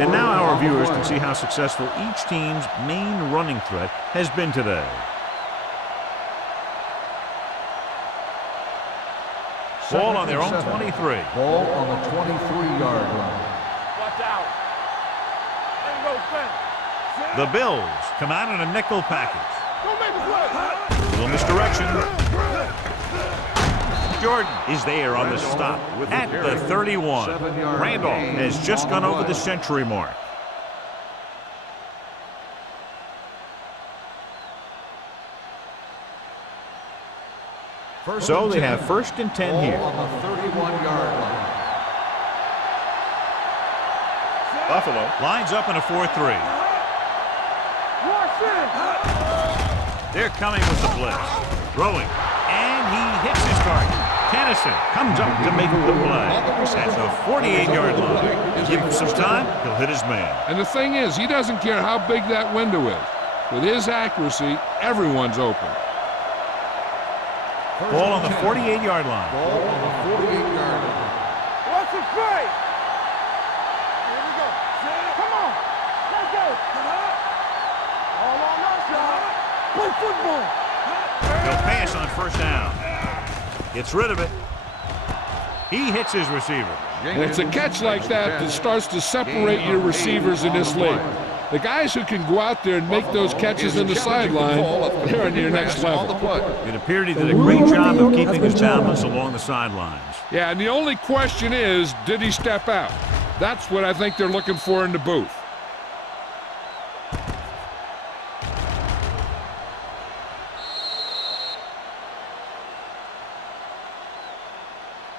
And now our viewers can see how successful each team's main running threat has been today. Ball on their own 23. Ball on the 23-yard line. Watch out. The Bills come out in a nickel package. Don't make a play. Little misdirection. Jordan is there on the stop at the 31. Randolph has just gone over the century mark. So they have first and 10 here. On the 31-yard line. Buffalo lines up in a 4-3. They're coming with the blitz. Throwing. And he hits his target. Tennyson comes up to make the play at the 48-yard line. Give him some time, he'll hit his man. And the thing is, he doesn't care how big that window is. With his accuracy, everyone's open. Ball on the 48-yard line. Ball on the 48-yard line. What's the play? Here we go. Come on. Let's go. All on our side. Play football. He'll pass on first down. Gets rid of it. He hits his receiver. And it's a catch like that that starts to separate your receivers in this league. The guys who can go out there and make those catches in the sideline, they're on your next level. It appeared he did a great job of keeping his balance along the sidelines. Yeah, and the only question is, did he step out? That's what I think they're looking for in the booth.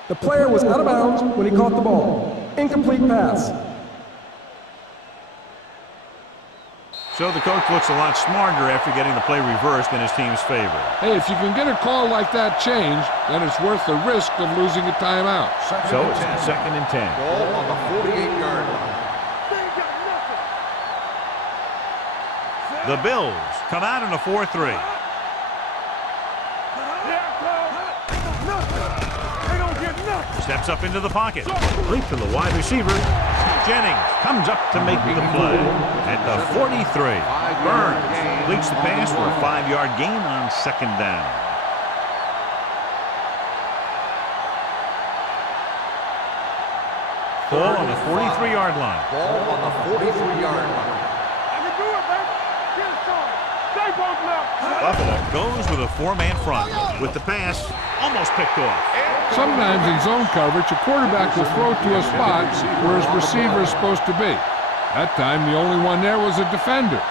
The player was out of bounds when he caught the ball. Incomplete pass. So the coach looks a lot smarter after getting the play reversed in his team's favor. Hey, if you can get a call like that changed, then it's worth the risk of losing a timeout. So it's second and 10. Ball on the 48-yard line. The Bills come out in a 4-3. Steps up into the pocket. Leap to the wide receiver. Jennings comes up to make the play at the 43. Burns completes the pass for a 5-yard gain on second down. Ball on the 43-yard line. Ball on the 43-yard line. I can do it, baby. Get it started. Stay both now. Buffalo goes with a 4-man front. With the pass almost picked off. Sometimes in zone coverage, a quarterback will throw to a spot where his receiver is supposed to be. That time, the only one there was a defender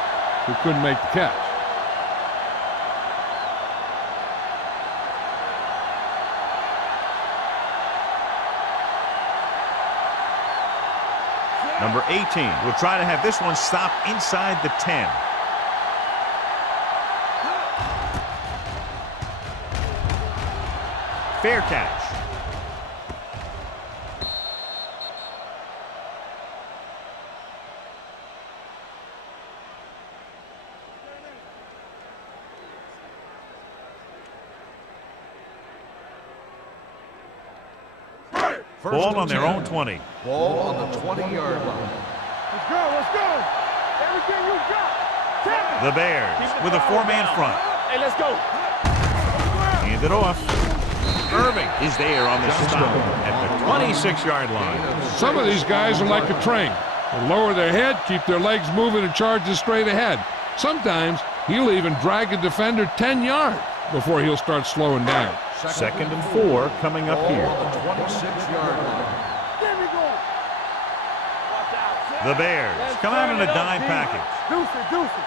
who couldn't make the catch. Number 18 will try to have this one stop inside the 10. Fair catch. Ball on their own 20. Ball on the 20-yard line. Let's go, let's go. Everything you got. The Bears with a 4-man front. Hey, let's go. Hand it off. Irving is there on the stop at the 26-yard line. Some of these guys are like a train. They lower their head, keep their legs moving, and charge it straight ahead. Sometimes he'll even drag a defender 10 yards before he'll start slowing down. 2nd and 4 coming up here. On the 26-yard line. There we go. The Bears come out in a dime package. Deuce it, deuce it.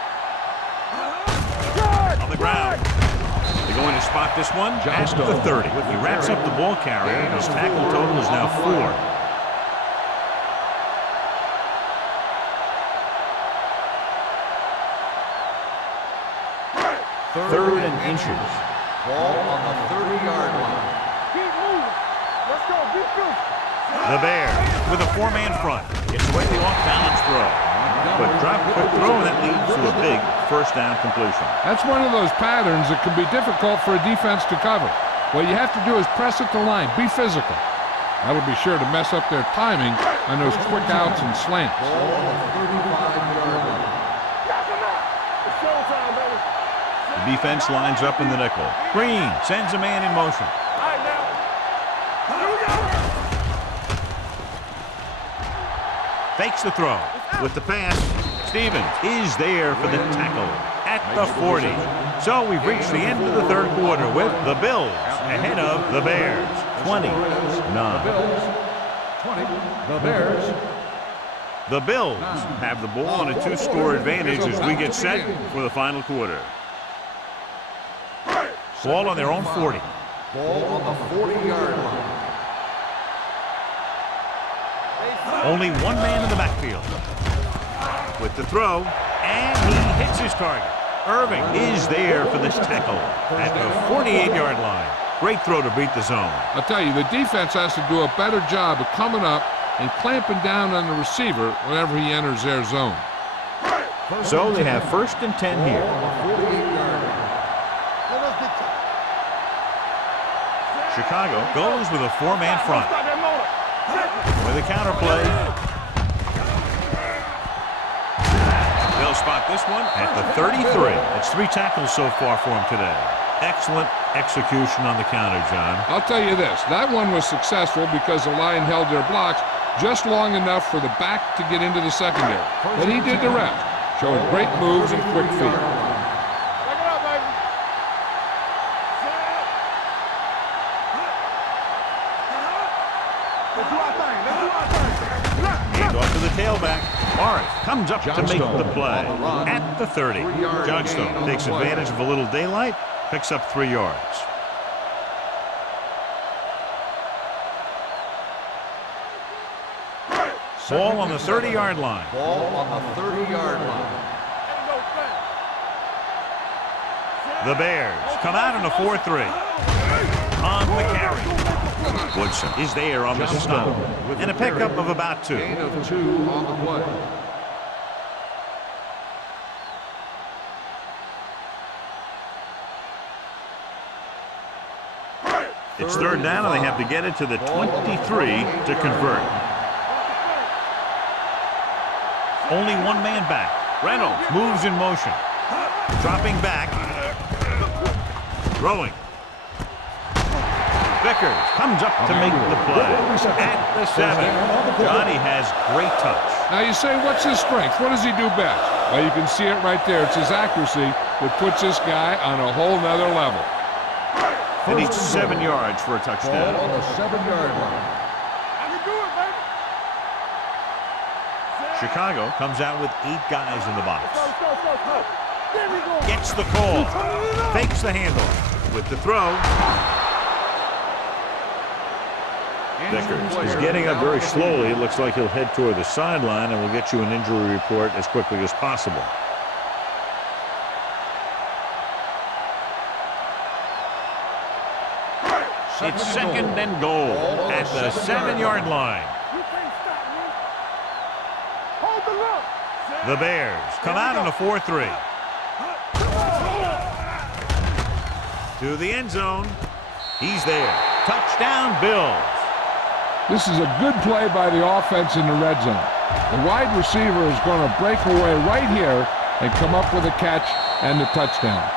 On the ground. They're going to spot this one at the 30. He wraps up the ball carrier, and his tackle total is now 4. Third and inches. Ball on the 30-yard line. Keep moving. Let's go, keep moving. The Bears with a 4-man front. Gets away the off-balance throw. But drop quick throw, and that leads to a big first down completion. That's one of those patterns that can be difficult for a defense to cover. What you have to do is press at the line, be physical. That'll be sure to mess up their timing on those quick outs and slants. Ball on the 35-yard line. Knock him out. It's showtime, baby. The defense lines up in the nickel. Green sends a man in motion. All right, now. Here we go. Fakes the throw. With the pass, Stevens is there for the tackle at the 40. So we've reached the end of the third quarter with the Bills ahead of the Bears, 29. The Bears. The Bills have the ball on a 2-score advantage as we get set for the final quarter. Ball on their own 40. Ball on the 40-yard line. Only one man in the backfield. With the throw, and he hits his target. Irving is there for this tackle at the 48-yard line. Great throw to beat the zone. I'll tell you, the defense has to do a better job of coming up and clamping down on the receiver whenever he enters their zone. So they have 1st and 10 here. Chicago goes with a 4-man front. With a counter play. They'll spot this one at the 33. That's 3 tackles so far for him today. Excellent execution on the counter, John. I'll tell you this, that one was successful because the line held their blocks just long enough for the back to get into the secondary. But he did the rest, showing great moves and quick feet. Back it up, baby. Let's do our thing. Let's do our thing. Hand off to the tailback. Morris comes up to make the play at the 30. Johnstone takes advantage of a little daylight, picks up 3 yards. Ball on the 30-yard line. Ball on the 30-yard line. The Bears come out in a 4-3. On the carry. Woodson is there on the stop. And a pickup of about 2. Gain of 2 on the play. It's 3rd down, and they have to get it to the 23 to convert. Only one man back. Reynolds moves in motion. Dropping back. Throwing. Vickers comes up to make the play. At the 7. Johnny has great touch. Now you say, what's his strength? What does he do best? Well, you can see it right there. It's his accuracy that puts this guy on a whole nother level. They need 7 yards for a touchdown. Ball on the 7-yard line. I can do it, baby. Chicago comes out with 8 guys in the box. Go. There we go. Gets the call. Fakes the handoff. With the throw. Vickers is getting up very slowly. It looks like he'll head toward the sideline, and we'll get you an injury report as quickly as possible. It's 2nd and goal at the 7-yard line. You can't stop me. Hold the look. The Bears come out in a 4-3. To the end zone. He's there. Touchdown, Bills. This is a good play by the offense in the red zone. The wide receiver is going to break away right here and come up with a catch and the touchdown.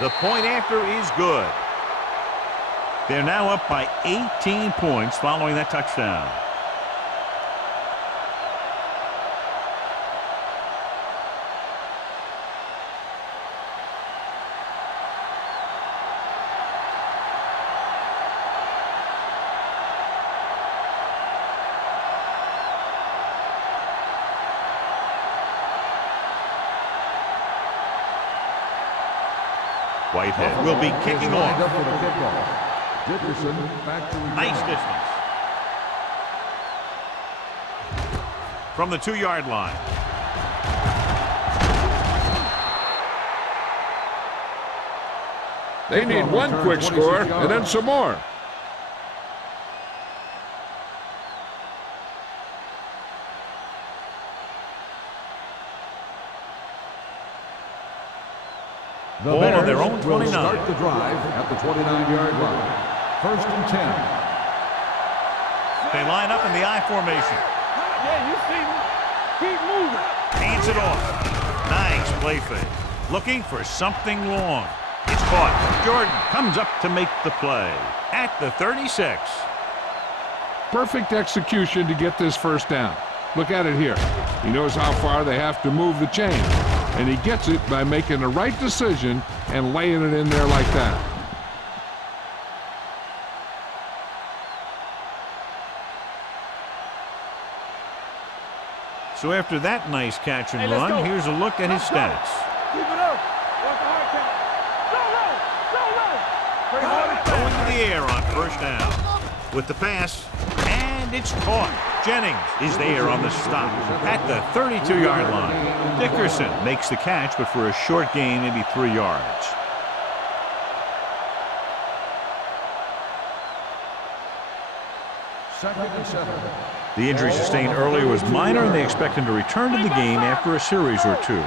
The point after is good. They're now up by 18 points following that touchdown. Whitehead will be kicking off. For the kickoff. Dickerson back to return. Nice distance. From the 2-yard line. They need one quick score and then some more. The Ball on their Bears own will 29. start the drive at the 29-yard line. 1st and 10. They line up in the I formation. Yeah, you see me. Keep moving. Hands it off. Nice play fake. Looking for something long. It's caught. Jordan comes up to make the play at the 36. Perfect execution to get this first down. Look at it here. He knows how far they have to move the chain, and he gets it by making the right decision and laying it in there like that. So after that nice catch and Hey, let's run, go. here's a look at his Let's go. stats. Keep it up. Watch the hard count. Go, Pray hard and Going fast. to the air on first down. With the pass, and it's caught. Jennings is there on the stop at the 32-yard line. Dickerson makes the catch, but for a short gain, maybe 3 yards. Second and 7. The injury sustained earlier was minor, and they expect him to return to the game after a series or two.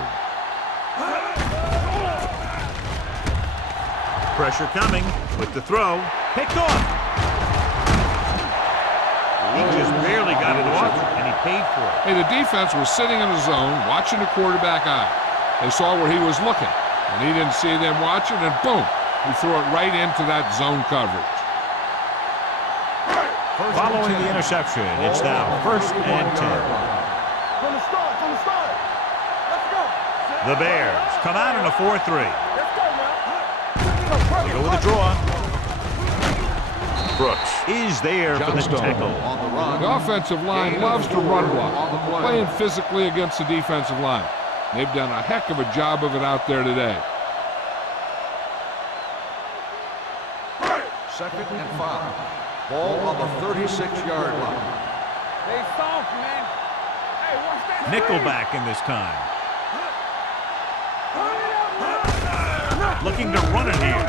Pressure coming with the throw. Picked off. He just barely got it off, and he paid for it. Hey, the defense was sitting in the zone, watching the quarterback eye. They saw where he was looking, and he didn't see them watching, and boom, he threw it right into that zone coverage. Following the interception, it's now 1st and 10. From the start. Let's go. The Bears come out in a 4-3. Let's go now. They go with a draw. Brooks is there for the tackle. On the run. The offensive line loves to run block, playing physically against the defensive line. They've done a heck of a job of it out there today. 2nd and 5. Ball on the 36-yard line. They soft, man. Hey, watch that. Nickelback in this time. Looking to run it here.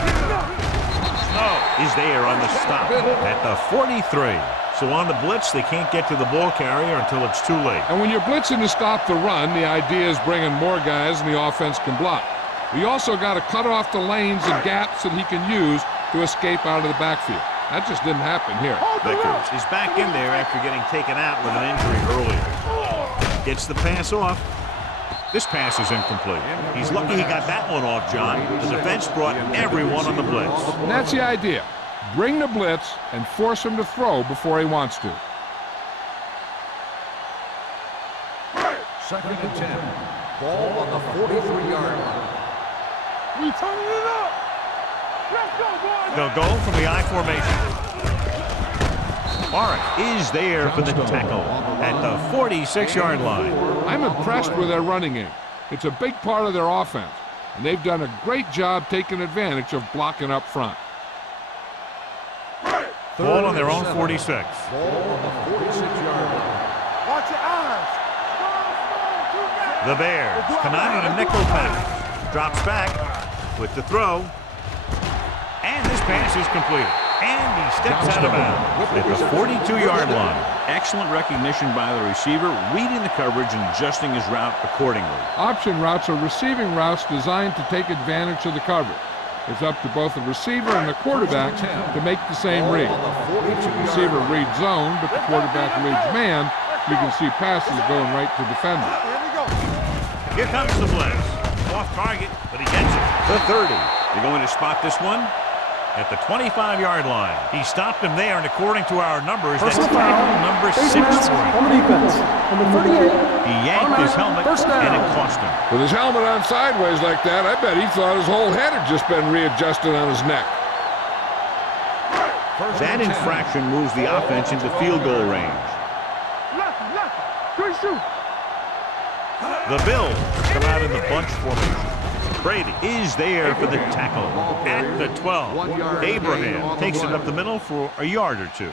Snow is there on the stop at the 43. So on the blitz, they can't get to the ball carrier until it's too late. And when you're blitzing to stop the run, the idea is bringing more guys and the offense can block. We also got to cut off the lanes and gaps that he can use to escape out of the backfield. That just didn't happen here. Vickers is back in there after getting taken out with an injury earlier. Gets the pass off. This pass is incomplete. He's lucky he got that one off, John. The defense brought everyone on the blitz. And that's the idea. Bring the blitz and force him to throw before he wants to. 2nd and 10. Ball on the 43-yard line. We turning it up. Let's go, boys. They'll go from the I formation. Warren is there for the tackle at the 46-yard line. I'm impressed with their running game. It's a big part of their offense, and they've done a great job taking advantage of blocking up front. Ball on their own 46. Ball on the 46-yard line. Watch your eyes. The Bears come out in a nickel pass. Drops back with the throw. And this pass is completed. And he steps out of bounds at the 42-yard line. Excellent recognition by the receiver, reading the coverage and adjusting his route accordingly. Option routes are receiving routes designed to take advantage of the coverage. It's up to both the receiver and the quarterback to make the same read. If the receiver reads zone, but the quarterback reads man, you can see passes going right to defender. Here comes the blitz. Off target, but he gets it. The 30. They're going to spot this one at the 25-yard line. He stopped him there, and according to our numbers, that's tackle number 6 for him. On the defense. Number 38. He yanked his helmet, and it cost him. With his helmet on sideways like that, I bet he thought his whole head had just been readjusted on his neck. That infraction moves the offense into field goal range. Good shoot. The Bills come out in the bunch formation. Brady is there for the tackle at the 12. Abraham takes it up the middle for a yard or two.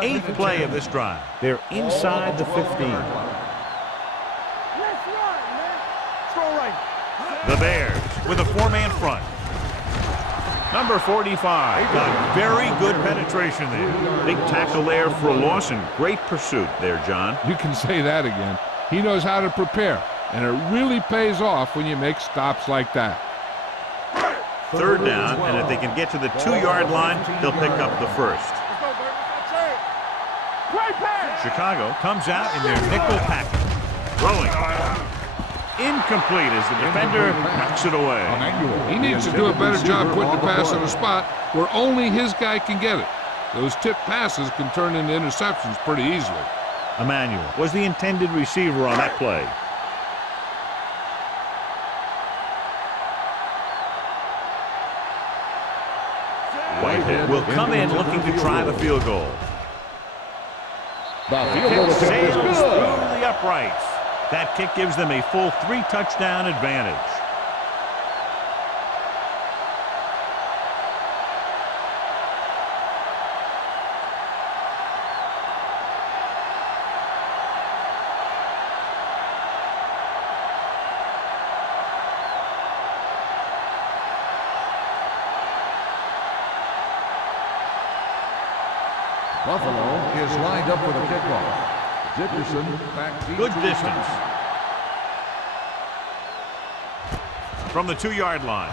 Eighth play of this drive. They're inside the 15. Let's run, man. Throw right. The Bears with a 4-man front. Number 45 got very good penetration there. Big tackle there for a loss and great pursuit there, John. You can say that again. He knows how to prepare, and it really pays off when you make stops like that. Third down, and if they can get to the 2-yard line, they'll pick up the first. Chicago comes out in their nickel package. Throwing. Incomplete as the defender knocks it away. He needs to do a better job putting the pass in a spot where only his guy can get it. Those tip passes can turn into interceptions pretty easily. Emmanuel was the intended receiver on that play. Whitehead will come in looking to try the field goal. The field goal attempt is Sails good. through the uprights. That kick gives them a full 3-touchdown advantage. Buffalo is lined up for the kickoff. Dickerson back deep. Good distance. From the 2-yard line.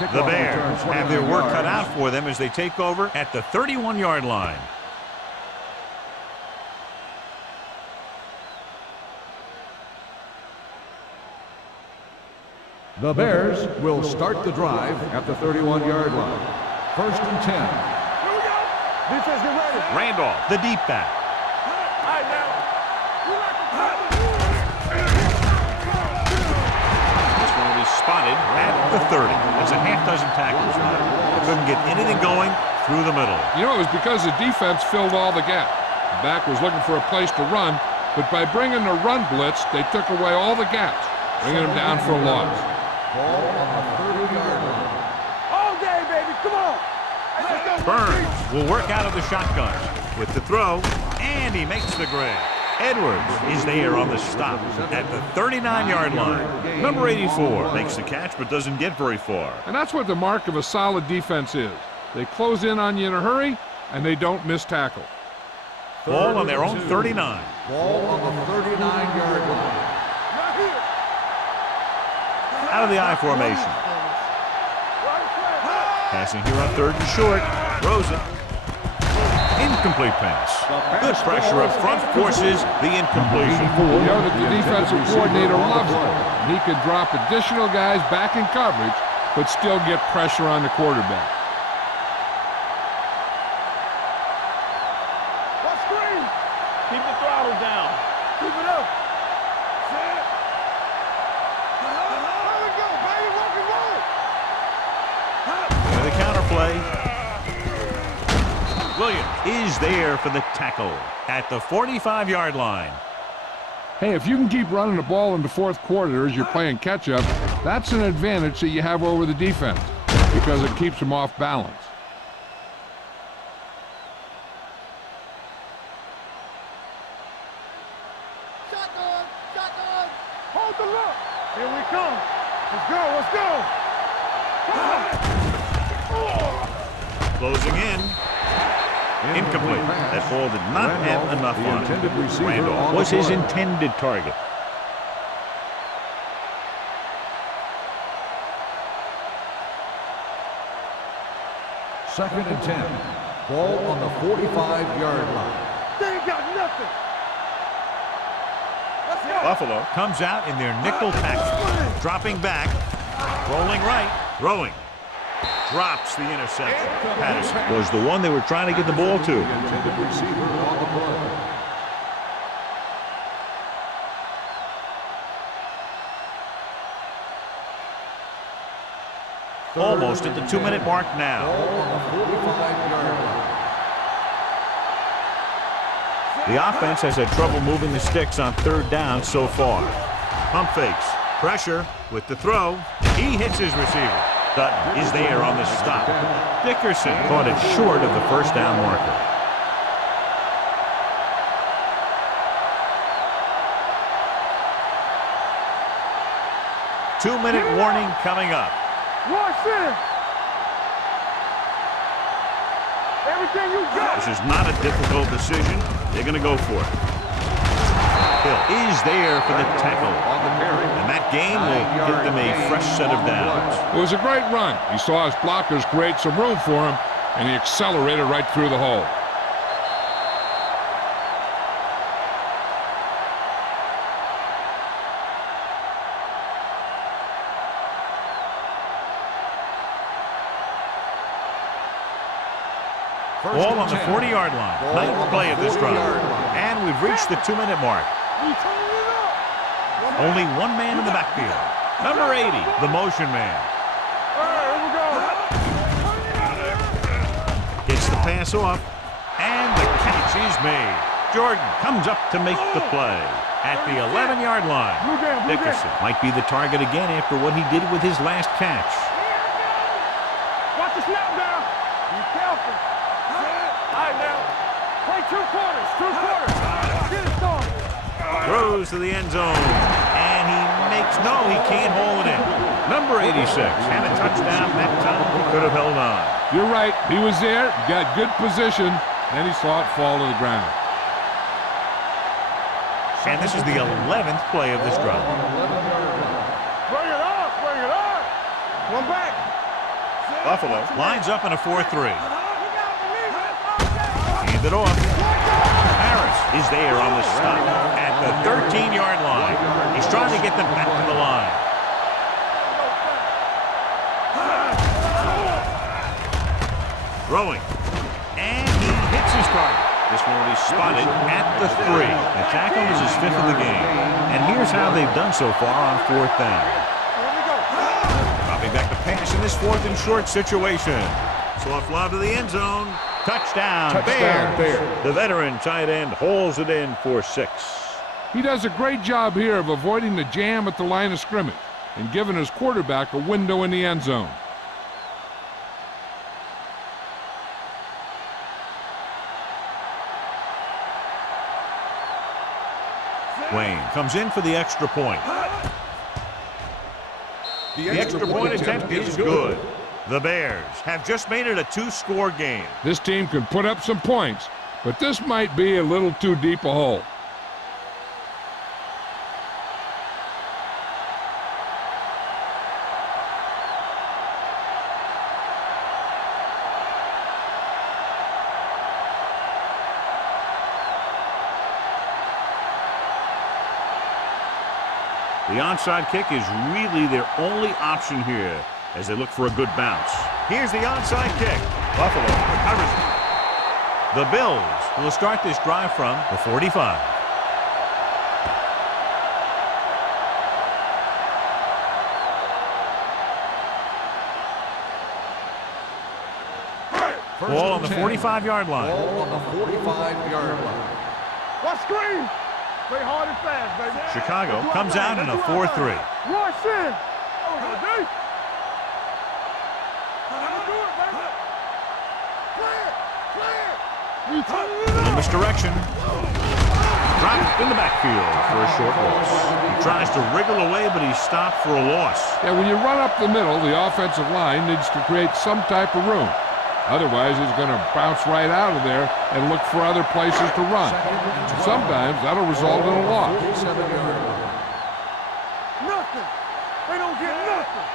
The Bears have their work cut out for them as they take over at the 31-yard line. The Bears will start the drive at the 31-yard line. 1st and 10. Here we go. Defense, get ready. Randolph, the deep back. All right, now. This one will be spotted at the 30. That's a half dozen tackles. Couldn't get anything going through the middle. You know, it was because the defense filled all the gap. The back was looking for a place to run, but by bringing the run blitz, they took away all the gaps, bringing them down for a loss. Ball on the 30-yard line. All day, baby. Come on. Burns will work out of the shotgun with the throw, and he makes the grab. Edwards is there on the stop at the 39-yard line. Number 84 makes the catch but doesn't get very far. And that's what the mark of a solid defense is. They close in on you in a hurry, and they don't miss tackle. Ball on their own 39. Ball on the 39-yard line. Out of the I formation. Passing here on 3rd and short. Rosen. Incomplete pass. Good pressure up front forces the incompletion. You know that the defensive coordinator loves it. He could drop additional guys back in coverage, but still get pressure on the quarterback. What's screen? Keep the throttle down. Keep it up. Set. There we go, baby. Rock and roll. And the counter play. Williams is there for the tackle at the 45-yard line. Hey, if you can keep running the ball in the fourth quarter as you're playing catch-up, that's an advantage that you have over the defense because it keeps them off balance. Shotgun! Shotgun! Hold the look! Here we come! Let's go! Let's go! Closing in. Incomplete. That ball did not have enough on it. Randolph was his intended target. Second and 10. Ball on the 45-yard line. They ain't got nothing! Let's go! Buffalo comes out in their nickel package. Dropping back. Rolling right. Throwing. Drops the interception. Patterson was the one they were trying to get the ball to. The intended receiver on the play. Almost at the 2-minute mark now. Ball on the 45-yard line. The offense has had trouble moving the sticks on third down so far. Pump fakes. Pressure with the throw. He hits his receiver. Dutton is there on the stop. Dickerson caught it short of the first down marker. Two-minute warning coming up. Rush in! Everything you got! This is not a difficult decision. They're going to go for it. Hill is there for the tackle. And that game will get them a fresh set of downs. It was a great run. He saw his blockers create some room for him, and he accelerated right through the hole. Ball on the 40-yard line. Ninth play of this drive. And we've reached the 2-minute mark. Only one man in the backfield. Number 80, the motion man. Here we go! Gets the pass off. And the catch is made. Jordan comes up to make the play at the 11-yard line. Dickerson might be the target again after what he did with his last catch. Watch the snap down! Be careful! All right, now. Play 2 quarters. 2 quarters. Get it started. Throws to the end zone. And he makes, no, he can't hold it in. Number 86 had a touchdown that time. He could have held on. You're right. He was there, got good position, then he saw it fall to the ground. And this is the 11th play of this drive. Bring it on. Bring it on. One back. Buffalo lines up in a 4-3. Hand it off. Harris is there on the stop at the 13-yard line. He's trying to get them back to the line. Throwing. And he hits his target. This one will be spotted at the 3. The tackle is his 5th of the game. And here's how they've done so far on 4th down. Dropping back to pass in this 4th and short situation. Soft lob to the end zone. Touchdown, Bears. The veteran tight end hauls it in for 6. He does a great job here of avoiding the jam at the line of scrimmage and giving his quarterback a window in the end zone. Wayne comes in for the extra point. The extra point attempt is good. The Bears have just made it a 2-score game. This team can put up some points, but this might be a little too deep a hole. The onside kick is really their only option here as they look for a good bounce. Here's the onside kick. Buffalo recovers it. The Bills will start this drive from the 45. Ball on the 45-yard line. Ball on the 45-yard line. Watch screen. Play hard and fast, baby. Chicago comes out in a 4-3. Rush in. Oh, In misdirection. Dropped in the backfield for a short loss. He tries to wriggle away, but he's stopped for a loss. Yeah, when you run up the middle, the offensive line needs to create some type of room. Otherwise, he's going to bounce right out of there and look for other places to run. Sometimes that'll result in a loss. nothing. They don't get nothing.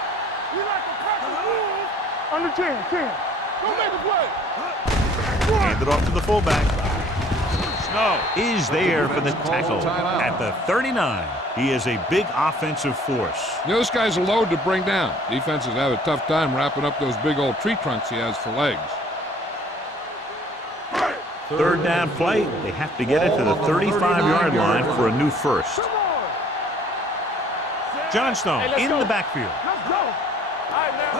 We like to cut the rules. Under 10. Don't make a play. Hand it off to the fullback. Snow is there for the tackle at the 39. He is a big offensive force. You know, this guy's a load to bring down. Defenses have a tough time wrapping up those big old tree trunks he has for legs. Third down play. They have to get it to the 35-yard line for a new first. Johnstone in the backfield. Let's go. All right, now.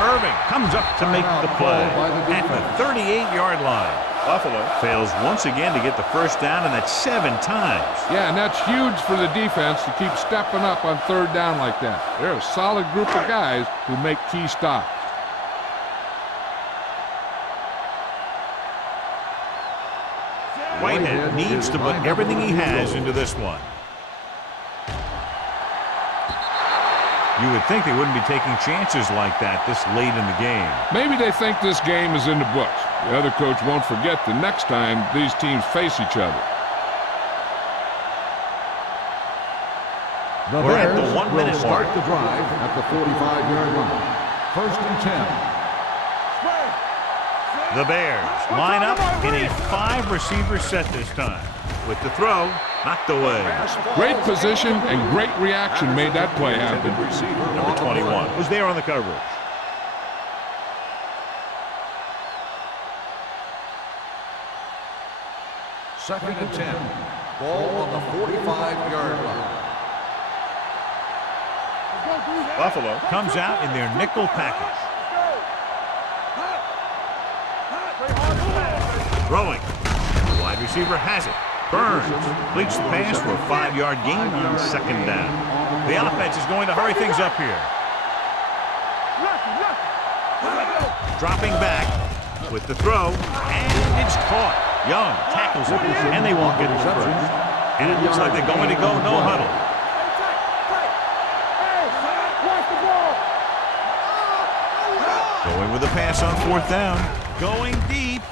Irving comes up to make the play at the 38-yard line. Buffalo fails once again to get the first down, and that's 7 times. Yeah, and that's huge for the defense to keep stepping up on third down like that. They're a solid group of guys who make key stops. Whitehead needs to put everything he has into this one. You would think they wouldn't be taking chances like that this late in the game. Maybe they think this game is in the books. The other coach won't forget the next time these teams face each other. The We're at the Bears 1 minute will start mark. the drive at the 45-yard line. First and 10. The Bears line up in a 5-receiver set this time. With the throw, knocked away. Great position and great reaction made that play happen. Number 21 was there on the coverage. Second and 10. Ball on the 45-yard line. Buffalo comes out in their nickel package. Throwing. The wide receiver has it. Burns completes the pass for a 5-yard gain on second down. The offense is going to hurry things up here. Dropping back with the throw, and it's caught. Young tackles it, and they won't get the first. And it looks like they're going to go no huddle. Going with a pass on 4th down. Going deep.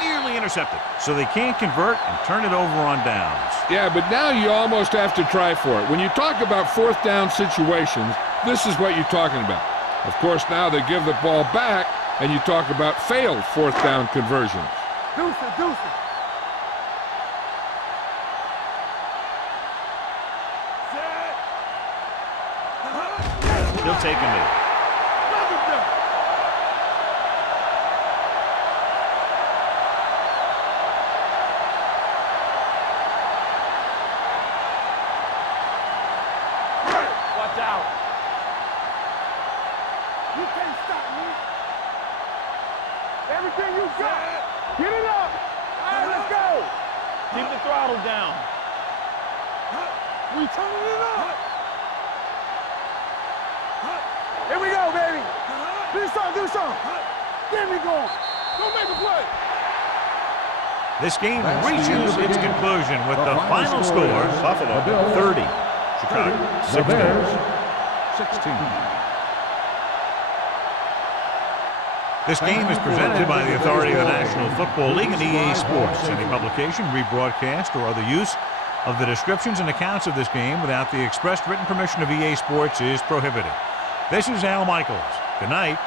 Nearly intercepted. So they can't convert and turn it over on downs. Yeah, but now you almost have to try for it. When you talk about 4th down situations, this is what you're talking about. Of course, now they give the ball back, and you talk about failed 4th down conversions. Deuce it. He'll take a knee. Watch out. You can't stop me. Everything you got. Get it up. All right, let's go. Keep the throttle down. We turning it up. Here we go, baby. Do something. Get me going. Don't make a play. This game reaches its conclusion with the final score. Buffalo 30. Chicago The 16. Bears 16. This game is presented by the authority of the National Football League and EA Sports. Any publication, rebroadcast, or other use of the descriptions and accounts of this game without the expressed written permission of EA Sports is prohibited. This is Al Michaels. Good night.